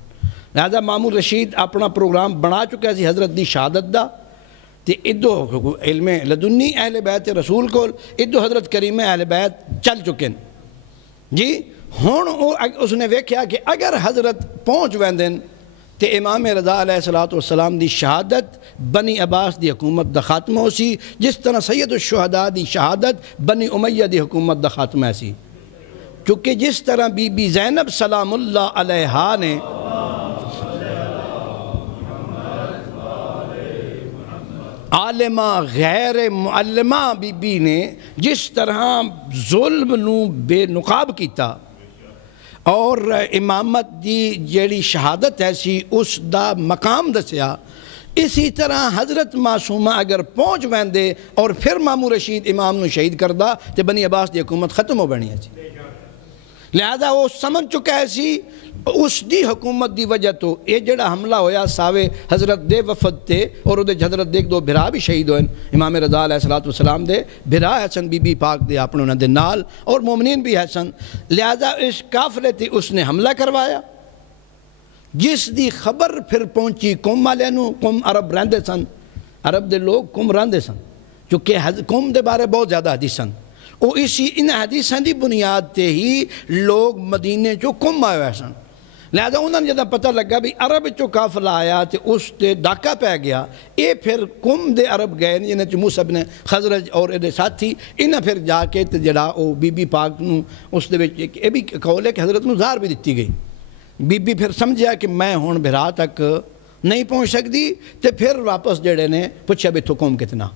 لہذا ماموں رشید اپنا پروگرام بنا چکے سی حضرت دی شہادت دا، تے ادھو علم لدنی اہل بیت رسول کو ادھو حضرت کریمہ اہل بیت چل چکے جی. ہون اس نے ویکھیا کہ اگر حضرت پہنچ ویندن تے امام رضا علیہ السلام دی شہادت بنی عباس دی حکومت دا خاتمہ ہو سی، جس طرح سید الشہداء دی شہادت بنی امیہ دی حکومت دا خاتمہ ہے سی. کیونکہ جس طرح بی بی زینب سلام اللہ علیہا نے عالمہ غیر معلمہ بی بی نے جس طرح ظلم نو بے نقاب کیتا اور امامت دی جیڑی شہادت ایسی اس دا مقام دسیا، اسی طرح حضرت معصومہ اگر پہنچ ویندے اور پھر ماموں رشید امام نو شہید کردہ تے بنی عباس دی حکومت ختم ہو بنی ہے سی. لہذا وہ سمجھ چکا ہے سی اس دی حکومت دی وجہ تو یہ جڑا حملہ ہویا ساوے حضرت دے وفد تے اور دے حضرت دے دو بھرا بھی شہید ہوئے، امام رضا علیہ السلام دے بھرا حسن بی بی پاک دے اپنے انہوں دے نال اور مومنین بھی حسن. لہذا اس کافلے تے اس نے حملہ کروایا، جس دی خبر پھر پہنچی قوم والے نو. قوم عرب رہندے سن، عرب دے لوگ قوم رہندے سن، چونکہ قوم دے بارے بہت زیادہ حدیث سن. وہ اسی ان حدیثاں دی بنیاد تے ہی لوگ مدینے چو قوم آئے ہوئے سن. لہذا انہوں نے جدہ پتہ لگا بھی عرب چو کافلہ آیا تے اس تے ڈاکہ پہ گیا، یہ پھر قوم دے عرب گئے جنہیں چو موسیٰ بن خزرج اور دے ساتھی انہیں پھر جا کے تے جڑا او بی بی پاک نو اس دے وچ یہ بھی کہو لے کہ حضرت نو زار بھی دیتی گئی. بی بی پھر سمجھا کہ میں ہون بھرا تک نہیں پہنچ سکتی، تے پھر واپس جڑے نے پوچھا بھی تو قوم کتنا.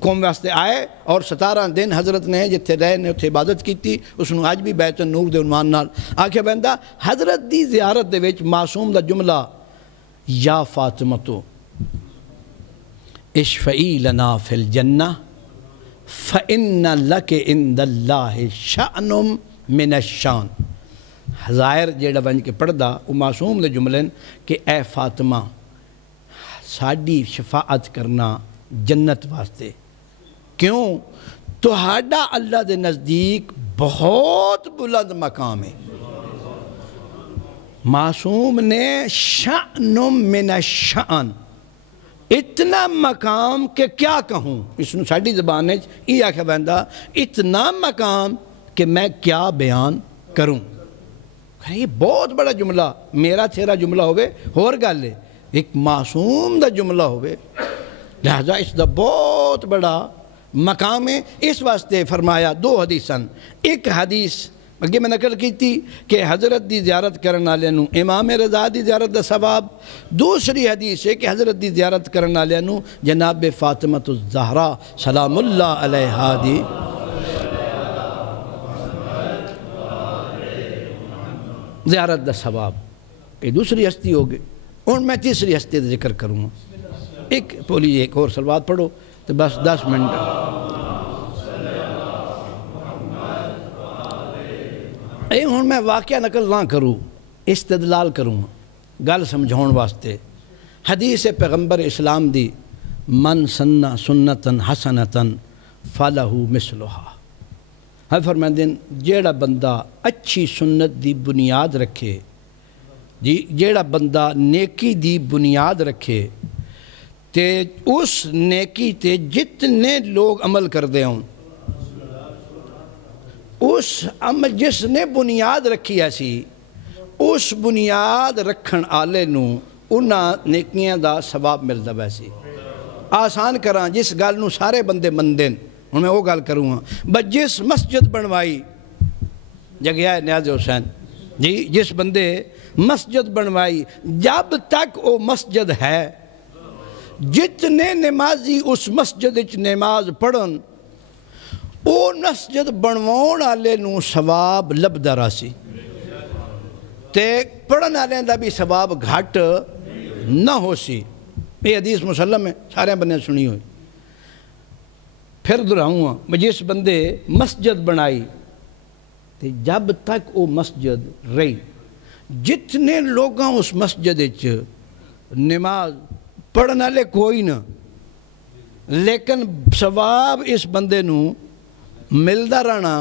قوم واسطے آئے اور 17 دن حضرت نے جتھے رہے نے اتھے عبادت کیتی. اس نے آج بھی بیت النور دے عنوان نال آکھے بندہ حضرت دی زیارت دے وچ معصوم دا جملہ یا فاطمتو اشفعی لنا فی الجنہ فإن لک عند اللہ شأن من الشان. ظاہر جیڑا بن کے پڑھ دا وہ معصوم دے جملے کہ اے فاطمہ ساڑی شفاعت کرنا جنت واسطے. کیوں؟ تہاڈا اللہ دے نزدیک بہت بلند مقام ہے. معصوم نے شأن من الشأن، اتنا مقام کہ کیا کہوں. اس نے ساڑی زبان ہے یہ آکھا بندہ اتنا مقام کہ میں کیا بیان کروں. یہ بہت بڑا جملہ، میرا تیرا جملہ ہوئے اور گل ہے، ایک معصوم دا جملہ ہوئے. لہذا اس دا بہت بڑا مقام ہے. اس واسطے فرمایا دو حدیثاں. ایک حدیث اگے میں نقل کی تھی کہ حضرت دی زیارت کرنا والے نو امام رضا دی زیارت دا ثواب. دوسری حدیث ہے کہ حضرت دی زیارت کرنا والے نو جناب فاطمۃ الزہرا سلام اللہ علیہا دی زیارت دا ثواب. یہ دوسری ہستی ہو گئی. اور میں تیسری ہستی دا ذکر کروں گا. ایک پولی ایک اور صلوات پڑھو تو بس 10 منٹ. اے ہوں میں واقعہ نقل نہ کروں، استدلال کروں گل سمجھاؤن واسطے. حدیث پیغمبر اسلام دی من سنہ سنتن حسنتن فلہ مثلہا. ہم فرمائیں جیڑا بندہ اچھی سنت دی بنیاد رکھے جی، جیڑا بندہ نیکی دی بنیاد رکھے تے اس نیکی تے جتنے لوگ عمل کر دے ہوں، اس عمل جس نے بنیاد رکھی ایسی اس بنیاد رکھن آلے نو انہاں نیکیاں دا ثواب ملتا. ویسی آسان کراں جس گل نو سارے بندے مندین. ہوں میں وہ گل کروں گا بس جس مسجد بنوائی جگہ نیاز حسین جی جس بندے مسجد بنوائی، جب تک وہ مسجد ہے جتنے نمازی اس مسجد وچ نماز پڑھن او مسجد بنواؤن والے نوں ثواب لبدا رہسی تے پڑھن والے دا بھی ثواب گھٹ نہ ہو سی۔ یہ حدیث مسلم ہے، سارے بندے سنی ہوئی۔ پھر دہراؤں ہاں، جس بندے مسجد بنائی تے جب تک وہ مسجد رہی جتنے لوگاں اس مسجد وچ نماز پڑھن والے کوئی نہ، لیکن ثواب اس بندے نوں ملدا رہنا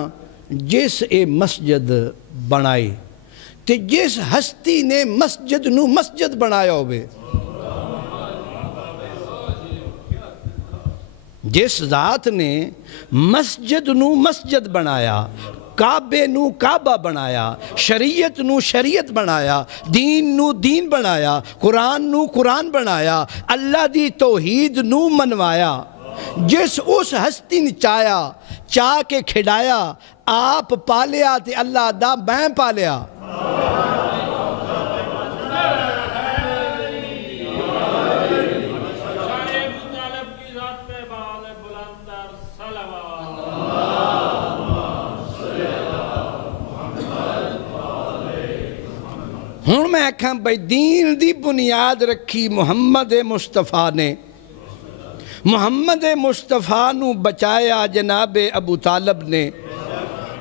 جس اے مسجد بنائی تے جس ہستی نے مسجد نوں مسجد بنایا ہوئے، جس ذات نے مسجد نوں مسجد بنایا، کعبے نوں کعبہ بنایا، شریعت نوں شریعت بنایا، دین نوں دین بنایا، قرآن نوں قرآن بنایا، اللہ دی توحید نوں منوایا، جس اس ہستی نے چاہ کے کھڑایا، آپ پالیا تے اللہ دا میں پالیا۔ ہوں میں آکھاں بھائی دین دی بنیاد رکھی محمد مصطفیٰ نے، محمد مصطفیٰ نو بچایا جناب ابو طالب نے۔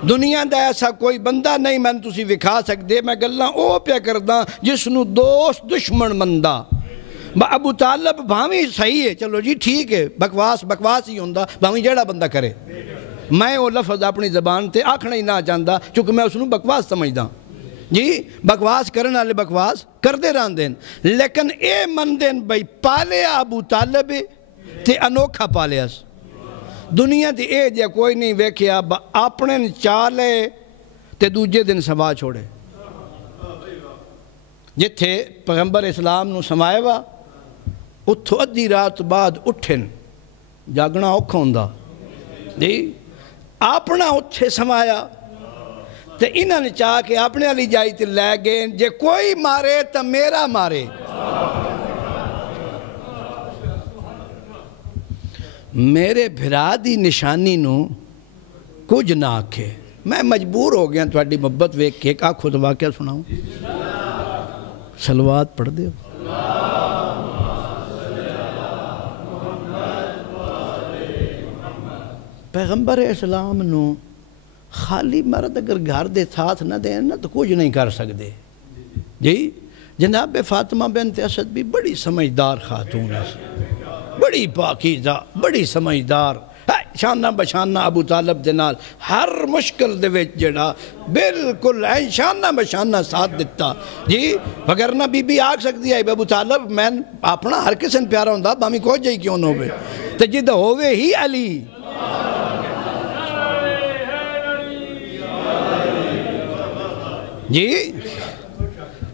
دنیا دا ایسا کوئی بندہ نہیں میں تسی وکھا سکتے، میں گلاں او پیا کرداں جس نو دوست دشمن مندہ۔ ابو طالب بھاویں صحیح ہے، چلو جی ٹھیک ہے، بکواس ہی ہوندہ بھاویں جیڑا بندہ کرے، میں وہ لفظ اپنی زبان تے آکھنا ہی نہ چاہتا چونکہ میں اس نو بکواس سمجھدا جی، بکواس کرن والے بکواس کردے رہن دین، لیکن اے من دین بھائی پالیا ابو طالب تے انوکھا پالیا۔ دنیا تے اے جے کوئی نہیں ویکھیا اپنے چالے تے دوجے دن سما چھوڑے۔ جتھے پیغمبر اسلام نو سمائے وا اتھو ادھی رات بعد اٹھن جاگنا اوکھا ہوندا جی، اپنا اتھے سمایا تے انہاں نے چاہ کے اپنے والی جائی تے لے گئے، جے کوئی مارے تا میرا مارے۔ میرے بھرا دی نشانی نو کچھ نہ آکھے، میں مجبور ہو گیا تھوڑی محبت ویکھ کے ایک خود واقعہ سناؤں، صلوات پڑھ دے۔ پیغمبر اسلام نو خالی مرد اگر گھر دے ساتھ نہ دیں نا تو کچھ نہیں کر سکتے جی۔ جناب فاطمہ بنت اسد بھی بڑی سمجھدار خاتون ہے، بڑی پاکیزہ، بڑی سمجھدار، شانہ بشانہ ابو طالب دے نال ہر مشکل دے وچ جڑا بالکل شانہ بشانہ ساتھ دیتا جی۔ وگرنہ بی بی آکھ سکتی ہے ابو طالب میں اپنا ہر کسن پیارا ہوندہ بامی کوئی جائی کیوں نہ ہوئے تے جدہ ہوئے ہی علی جی۔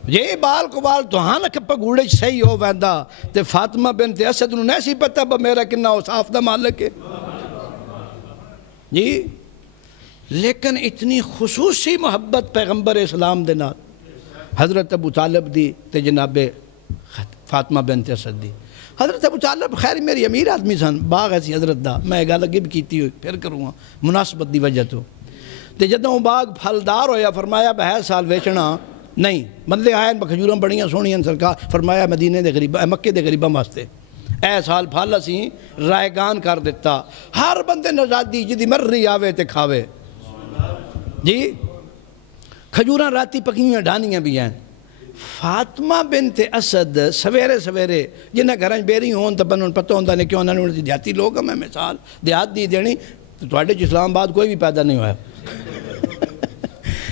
یہ بال کو بال تو ہاں لکھ پگوڑے صحیح ہو ویندہ تے فاطمہ بنت اسد نو نیسی پتہ با میرا کنہ صاف دا مالک ہے جی۔ لیکن اتنی خصوصی محبت پیغمبر اسلام دے نال حضرت ابو طالب دی تے جناب فاطمہ بنت اسد دی۔ حضرت ابو طالب خیر میری امیر آدمی سن، باغ ایسی حضرت دا، میں گا لگی بھی کیتی ہوئی پھر کروں گا مناسبت دی وجہ تو تے جدوں باغ پھلدار ہویا فرمایا بہر سال ویچنا نہیں، بندے آئے کھجوراں بڑیاں سونیاں سرکار، فرمایا مدینے دے غریباں مکے دے غریباں واسطے اے سال پھل اسی رائگان کر دیتا، ہر بندے نزادی جدی مرری آوے تے کھاوے جی۔ کھجوراں راتی پکیاں ڈھانیاں بھی ہیں۔ فاطمہ بنت اسد سویرے سویرے جنہیں گھراں بیری ہون تو بنوں پتہ ہوندہ نہیں کیوں انہوں نے دیہاتی لوگ ہیں، میں مثال دیہات دی دینی تو تواڈے اسلام آباد کوئی بھی پیدا نہیں ہوا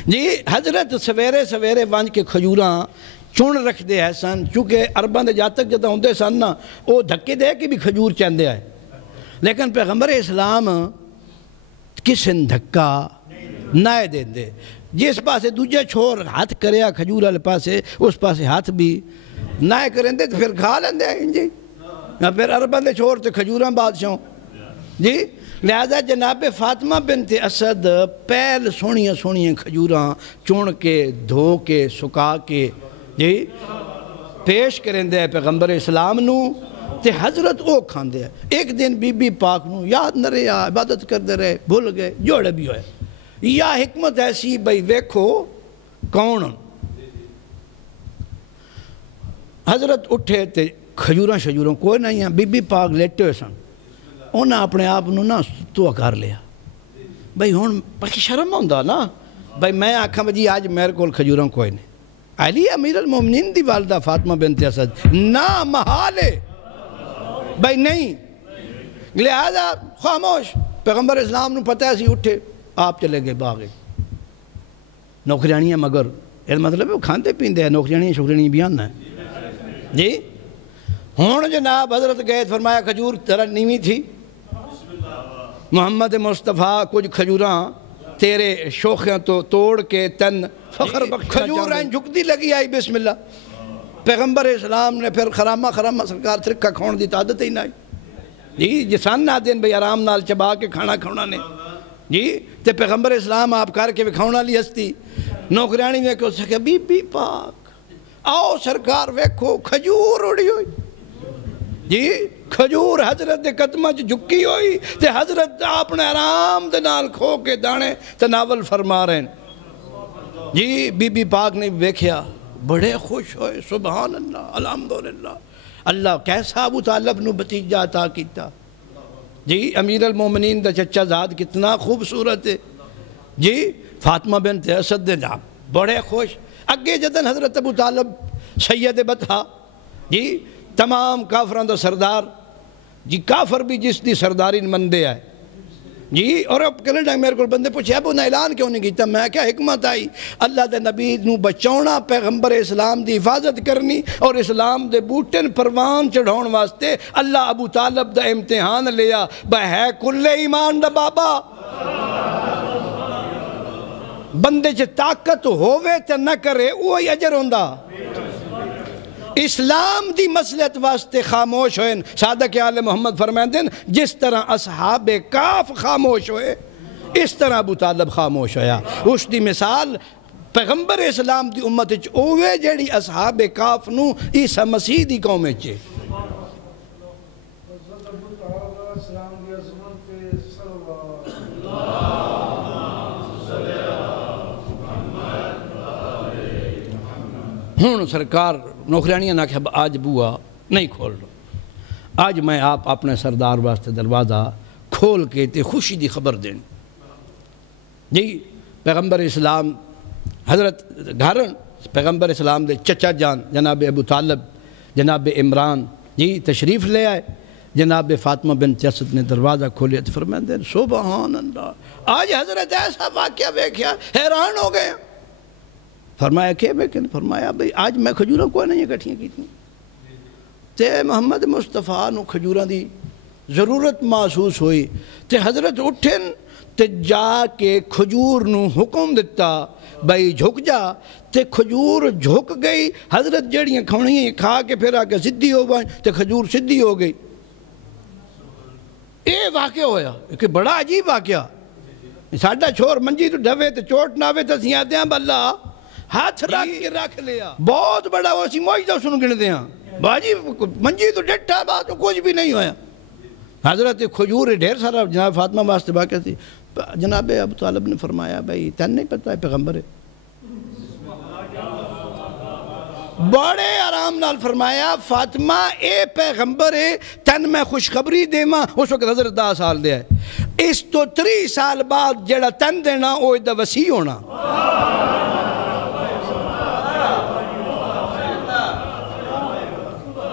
جی۔ حضرت سویرے سویرے وانج کے کھجوراں چون رکھ دے ہیں سن، چونکہ عربان دے جاتک جدہ ہوندے سن نا وہ دھکے دے کہ بھی کھجور چاندے آئے، لیکن پیغمبر اسلام کسن دھکا نہ دے دے، جس پاسے دوجہ چھوڑ ہاتھ کریا کھجور والے پاسے اس پاسے ہاتھ بھی نہ کریں دے تو پھر کھا لیندے ہیں جی۔ پھر عربان دے چھوڑ تے کھجوراں بادشاہوں جی۔ لہذا جناب فاطمہ بنت اسد پہل سونیاں سونیاں کھجوراں چون کے دھو کے سکا کے جی پیش کریں دے پیغمبر اسلام نو تے حضرت او کھان دے. ایک دن بی بی پاک نو یاد نہ رہے عبادت کر دے رہے بھول گئے جوڑے بھی ہوئے. یا حکمت ایسی بھئی ویکھو کون حضرت اٹھے تے کھجوراں شجوراں کوئی نہیں ہیں. بی بی پاک لیٹے ہوئے سن انہاں اپنے آپ نو نا تو کر لیا بھئی ہون پاکی شرم ہوندا نا بھئی میں آکھاں جی آج میرے کول کھجوراں کوئی نہیں. علی امیر المومنین دی والدہ فاطمہ بنت اسد نا محالے بھئی نہیں. لہذا خاموش پیغمبر اسلام نو پتہ ہے اٹھے آپ چلے گئے باغے. نوکریانیاں مگر یہ مطلب ہے وہ کھاندے پیندے ہیں نوکریانیاں شکریانیاں بیان ہے جی. ہون جناب حضرت گئے فرمایا کھجور ذرا نیوی تھی محمد مصطفیٰ کچھ کھجوراں تیرے شوخیاں تو توڑ کے تن فخر کھجور ہیں جھکتی لگی آئی بسم اللہ. پیغمبر اسلام نے پھر خرامہ سرکار ترکہ کھون دی عادت ہی نہ آئی جی. جسان نہ دین بھئی آرام نال چبا کے کھانا کھونا نے جی. تے پیغمبر اسلام آپ کر کے کھونا لی ہستی نوکریانی میں کہ اسے کہ بی بی پاک آؤ سرکار ویکھو کھجور اڑی ہوئی جی. کھجور حضرت دے قدمہ جھکی ہوئی تے حضرت آپ نے آرام دے نال کھو کے دانے تناول فرما رہے ہیں جی. بی بی پاک نے ویکھیا بڑے خوش ہوئے سبحان اللہ الحمدللہ اللہ کیسا ابو طالب نو بتیجہ عطا کیتا جی. امیر المومنین دا چچا زاد کتنا خوبصورت ہے جی. فاطمہ بنت اسد دے نام بڑے خوش. اگے جدن حضرت ابو طالب سید بطحہ جی تمام کافران دا سردار جی. کافر بھی جس دی سرداری مندے آئے جی. اور اب کینیڈا میرے کو بندے پوچھے ابو نے اعلان کیوں نہیں کیتا. میں کیا حکمت آئی اللہ دے نبی نو بچونا پیغمبر اسلام دی حفاظت کرنی اور اسلام دے بوٹن پروان چڑھون واسطے اللہ ابو طالب دا امتحان لیا بھائی ہے کل ایمان دا بابا بندے چ طاقت ہووے تے نہ کرے وہی اجر ہوندا. اسلام دی مصلحت واسطے خاموش ہوئے. صادق آل محمد فرمائیں دن جس طرح اصحاب کاف خاموش ہوئے اس طرح ابو طالب خاموش ہویا. اس دی مثال پیغمبر اسلام دی امت اوے جیڑی اصحاب کاف نو عیسیٰ مسیح دی قوم چے ہون سرکار نوکریانیاں نہ کہ آج بوا نہیں کھول رہا. آج میں آپ اپنے سردار واسطے دروازہ کھول کے تے خوشی دی خبر دیں جی. پیغمبر اسلام حضرت گھرن پیغمبر اسلام دے چچا جان جناب ابو طالب جناب عمران جی تشریف لے آئے. جناب فاطمہ بنت اسد نے دروازہ کھولیا تو فرمائیں دیں سبحان اللہ آج حضرت ایسا واقعہ ویکھیا حیران ہو گئے. فرمایا کہ لیکن فرمایا بھئی آج میں کھجوراں کوئی نہیں اکٹھیاں کی تھی تے محمد مصطفیٰ نو کھجوراں دی ضرورت محسوس ہوئی تے حضرت اٹھن تے جا کے کھجور نو حکم دیتا بھئی جھک جا تے کھجور جھک گئی. حضرت جڑیاں کھونیاں کھا کے پھر آ کے سدھی ہو گئیں تے کھجور سدھی ہو گئی. یہ واقعہ ہویا کہ بڑا عجیب واقعہ. ساڈا چھوڑ منجی تو ڈھوے تے چوٹ نہ آوے تے اسیں آتے ہیں بلّہ ہاتھ رکھ لیا بہت بڑا وہ اسی معجزہ سن گن دے ہیں باجی منجی تو ڈٹھا بات کچھ بھی نہیں ہویا. حضرت کھجور ڈھیر سارا جناب فاطمہ واسطے واقعہ تھی. جناب ابو طالب نے فرمایا بھئی تین نہیں پتہ ہے پیغمبر ہے. بڑے آرام نال فرمایا فاطمہ اے پیغمبر ہے تن میں خوشخبری دے ماں. اس وقت حضرت 10 سال دے ہے اس تو 3 سال بعد جڑا تن دینا وہ ادھا وسیع ہونا.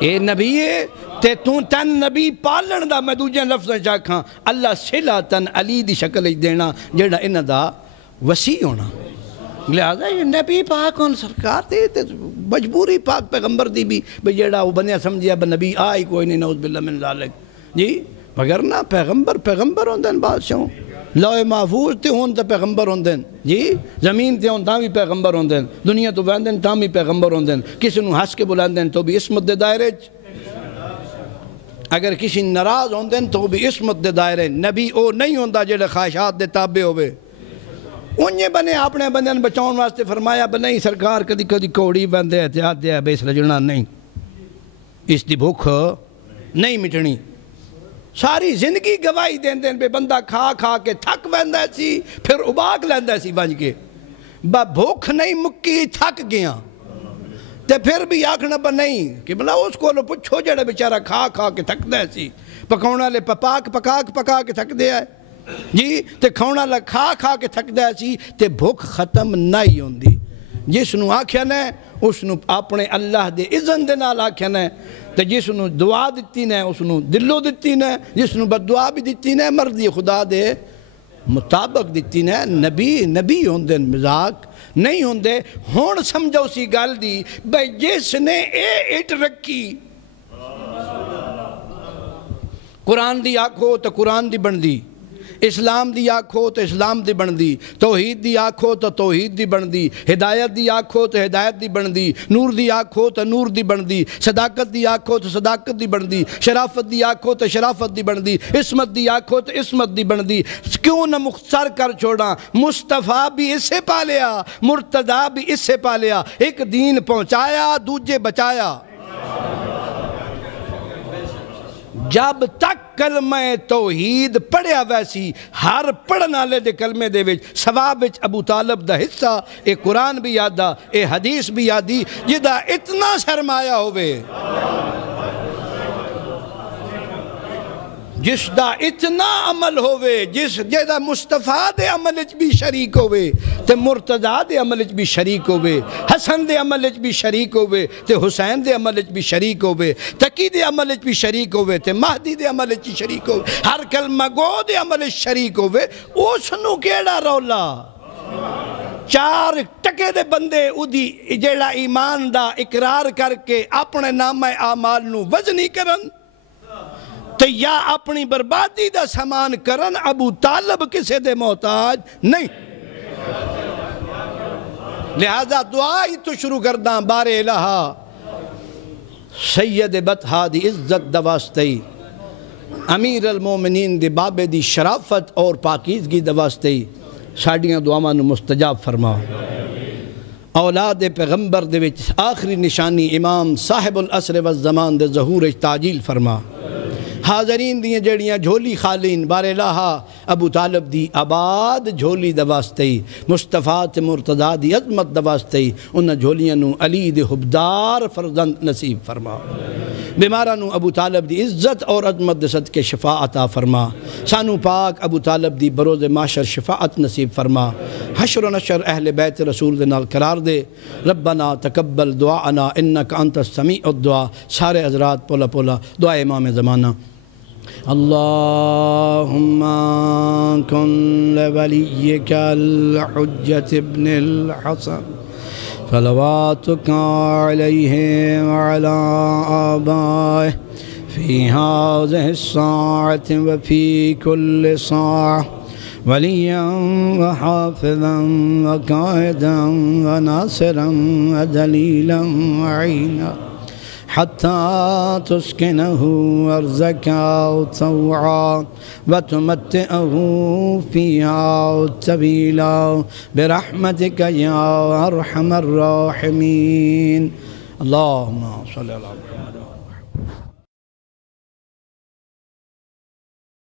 اے نبی ہے تے تو تن نبی پالن دا میں دوجہ لفظ چاکھاں اللہ صلہ تن علی دی شکل دینا جڑا انہ دا وسیع ہونا. لہذا یہ نبی پاک ان سرکار دے تے مجبوری پاک پیغمبر دی بھی جڑا وہ بنیا سمجھیا نبی آئی کوئی نہیں نعوذ باللہ من ذالک جی. مگر نہ پیغمبر ہوندن بادشاہوں لوح محفوظ تے ہون تے پیغمبر ہوندن جی. زمین تے ہون تاں بھی پیغمبر ہوندن دنیا تو ویندن تاں بھی پیغمبر ہوندن. کسی نو ہس کے بلاندن تو بھی اسمت دے دائرے اگر کسی ناراض ہوندے تو بھی عصمت دے دائرے نبی او نہیں ہوندا جڑے خواہشات دے تابع ہوئے انہیں بنے اپنے بندے بچاؤن واسطے فرمایا بنائی سرکار کدی کدی کوڑی بندے احتیاط دے بیس رجنا نہیں اس دی بھوک نہیں مٹنی ساری زندگی گواہی دین دین پہ بندہ کھا کھا کے تھک ویندا سی پھر اباک لیندا سی بنج کے با بھوک نہیں مکی تھک گیا تے پھر بھی آکھنا با نہیں کہ بلا اس کو لو پچھو جڑے بیچارہ کھا کھا کے تھک دے سی پکاؤنا لے پکا کے تھک دے آئے جی تے کھاؤنا لے کھا کھا کے تھک دے سی تے بھوک ختم نہیں ہوندی جس نو آکھیا نے اس نو اپنے اللہ دے اذن دے نال آکھیا نے تے جس نو دعا دیتی نے اس نو دلو دیتی نے جس نو بدعا بھی دیتی نے مرضی خدا دے مطابق دیتی نے نبی ہوندے مزاق نہیں ہوندے ہون سمجھو سی گل دی بھئی جس نے اٹ رکھی قرآن دی آکھو تو قرآن دی بن دی اسلام دی آکھو تو اسلام دی بن دی توحید دی آکھو تو توحید دی بن دی ہدایت دی آکھو تو ہدایت دی بن دی نور دی آکھو تو نور دی بن دی صداقت دی آکھو تو صداقت دی بن دی شرافت دی آکھو تو شرافت دی بن دی عصمت دی آکھو تو عصمت دی بن دی کیوں نہ مختصر کر چھوڑا مصطفیٰ بھی اس سے پا لیا مرتضیٰ بھی اس سے پا لیا ایک دین پہنچایا دوجے بچایا جب تک کلمہ توحید پڑھیا ویسی ہر پڑھنا لے دے کلمے دے وچ ثواب وچ ابو طالب دا حصہ اے قرآن بھی یادا اے حدیث بھی یادی جدا اتنا سرمایہ ہوئے جس دا اتنا عمل ہوئے جس جیدہ مصطفیٰ دے عمل اچ بھی شریک ہوئے تے مرتضیٰ دے عمل اچ بھی شریک ہوئے حسن دے عمل اچ بھی شریک ہوئے تے حسین دے عمل اچ بھی شریک ہوئے تقی دے عمل اچ بھی شریک ہوئے تے مہدی دے عمل اچ بھی شریک ہوئے ہر کلمہ گو دے عمل اچ شریک ہوئے اس نو کیڑا رولا چار ٹکے دے بندے ادھی جیڑا ایمان دا اقرار کر کے اپنے نام اعمال نو وزنی کرن تو یا اپنی بربادی دا سامان کرن ابو طالب کسے دے محتاج نہیں لہذا دعائی تو شروع کرداں بار الہا سید بطحہ دی عزت دواستی امیر المومنین دی بابے دی شرافت اور پاکیزگی دواستی ساڑیاں دعاواں نو مستجاب فرما اولاد پیغمبر دے وچ آخری نشانی امام صاحب العصر والزمان دے ظہور تاجیل فرما حاضرین دیاں جڑیاں جھولی خالین بار الہا ابو طالب دی آباد جھولی دواستی مصطفیٰ تے مرتضیٰ دی عظمت دواستی انہاں جھولیاں نو علی دے حبدار فرزند نصیب فرما بیمارہ نو ابو طالب دی عزت اور عظمت دے صدقے شفاء عطا فرما سانو پاک ابو طالب دی بروز معاشر شفاعت نصیب فرما حشر و نشر اہل بیت رسول دے نال قرار دے ربنا تقبل دعانا انکا انت السمیع الدعا سارے حضرات پولا پولا دعا امام زمانہ اللہم کن لولیک الحجت ابن الحسن صلواتک علیہ وعلا آبائہ فی هذه الساعة وفی کل ساعة ولیا وحافظا وقائدا وناصرا ودلیلا وعینا حتى تسكنه أرزك طوعا وتمتعه فيها طويلا برحمتك يا أرحم الراحمين اللهم صل على محمد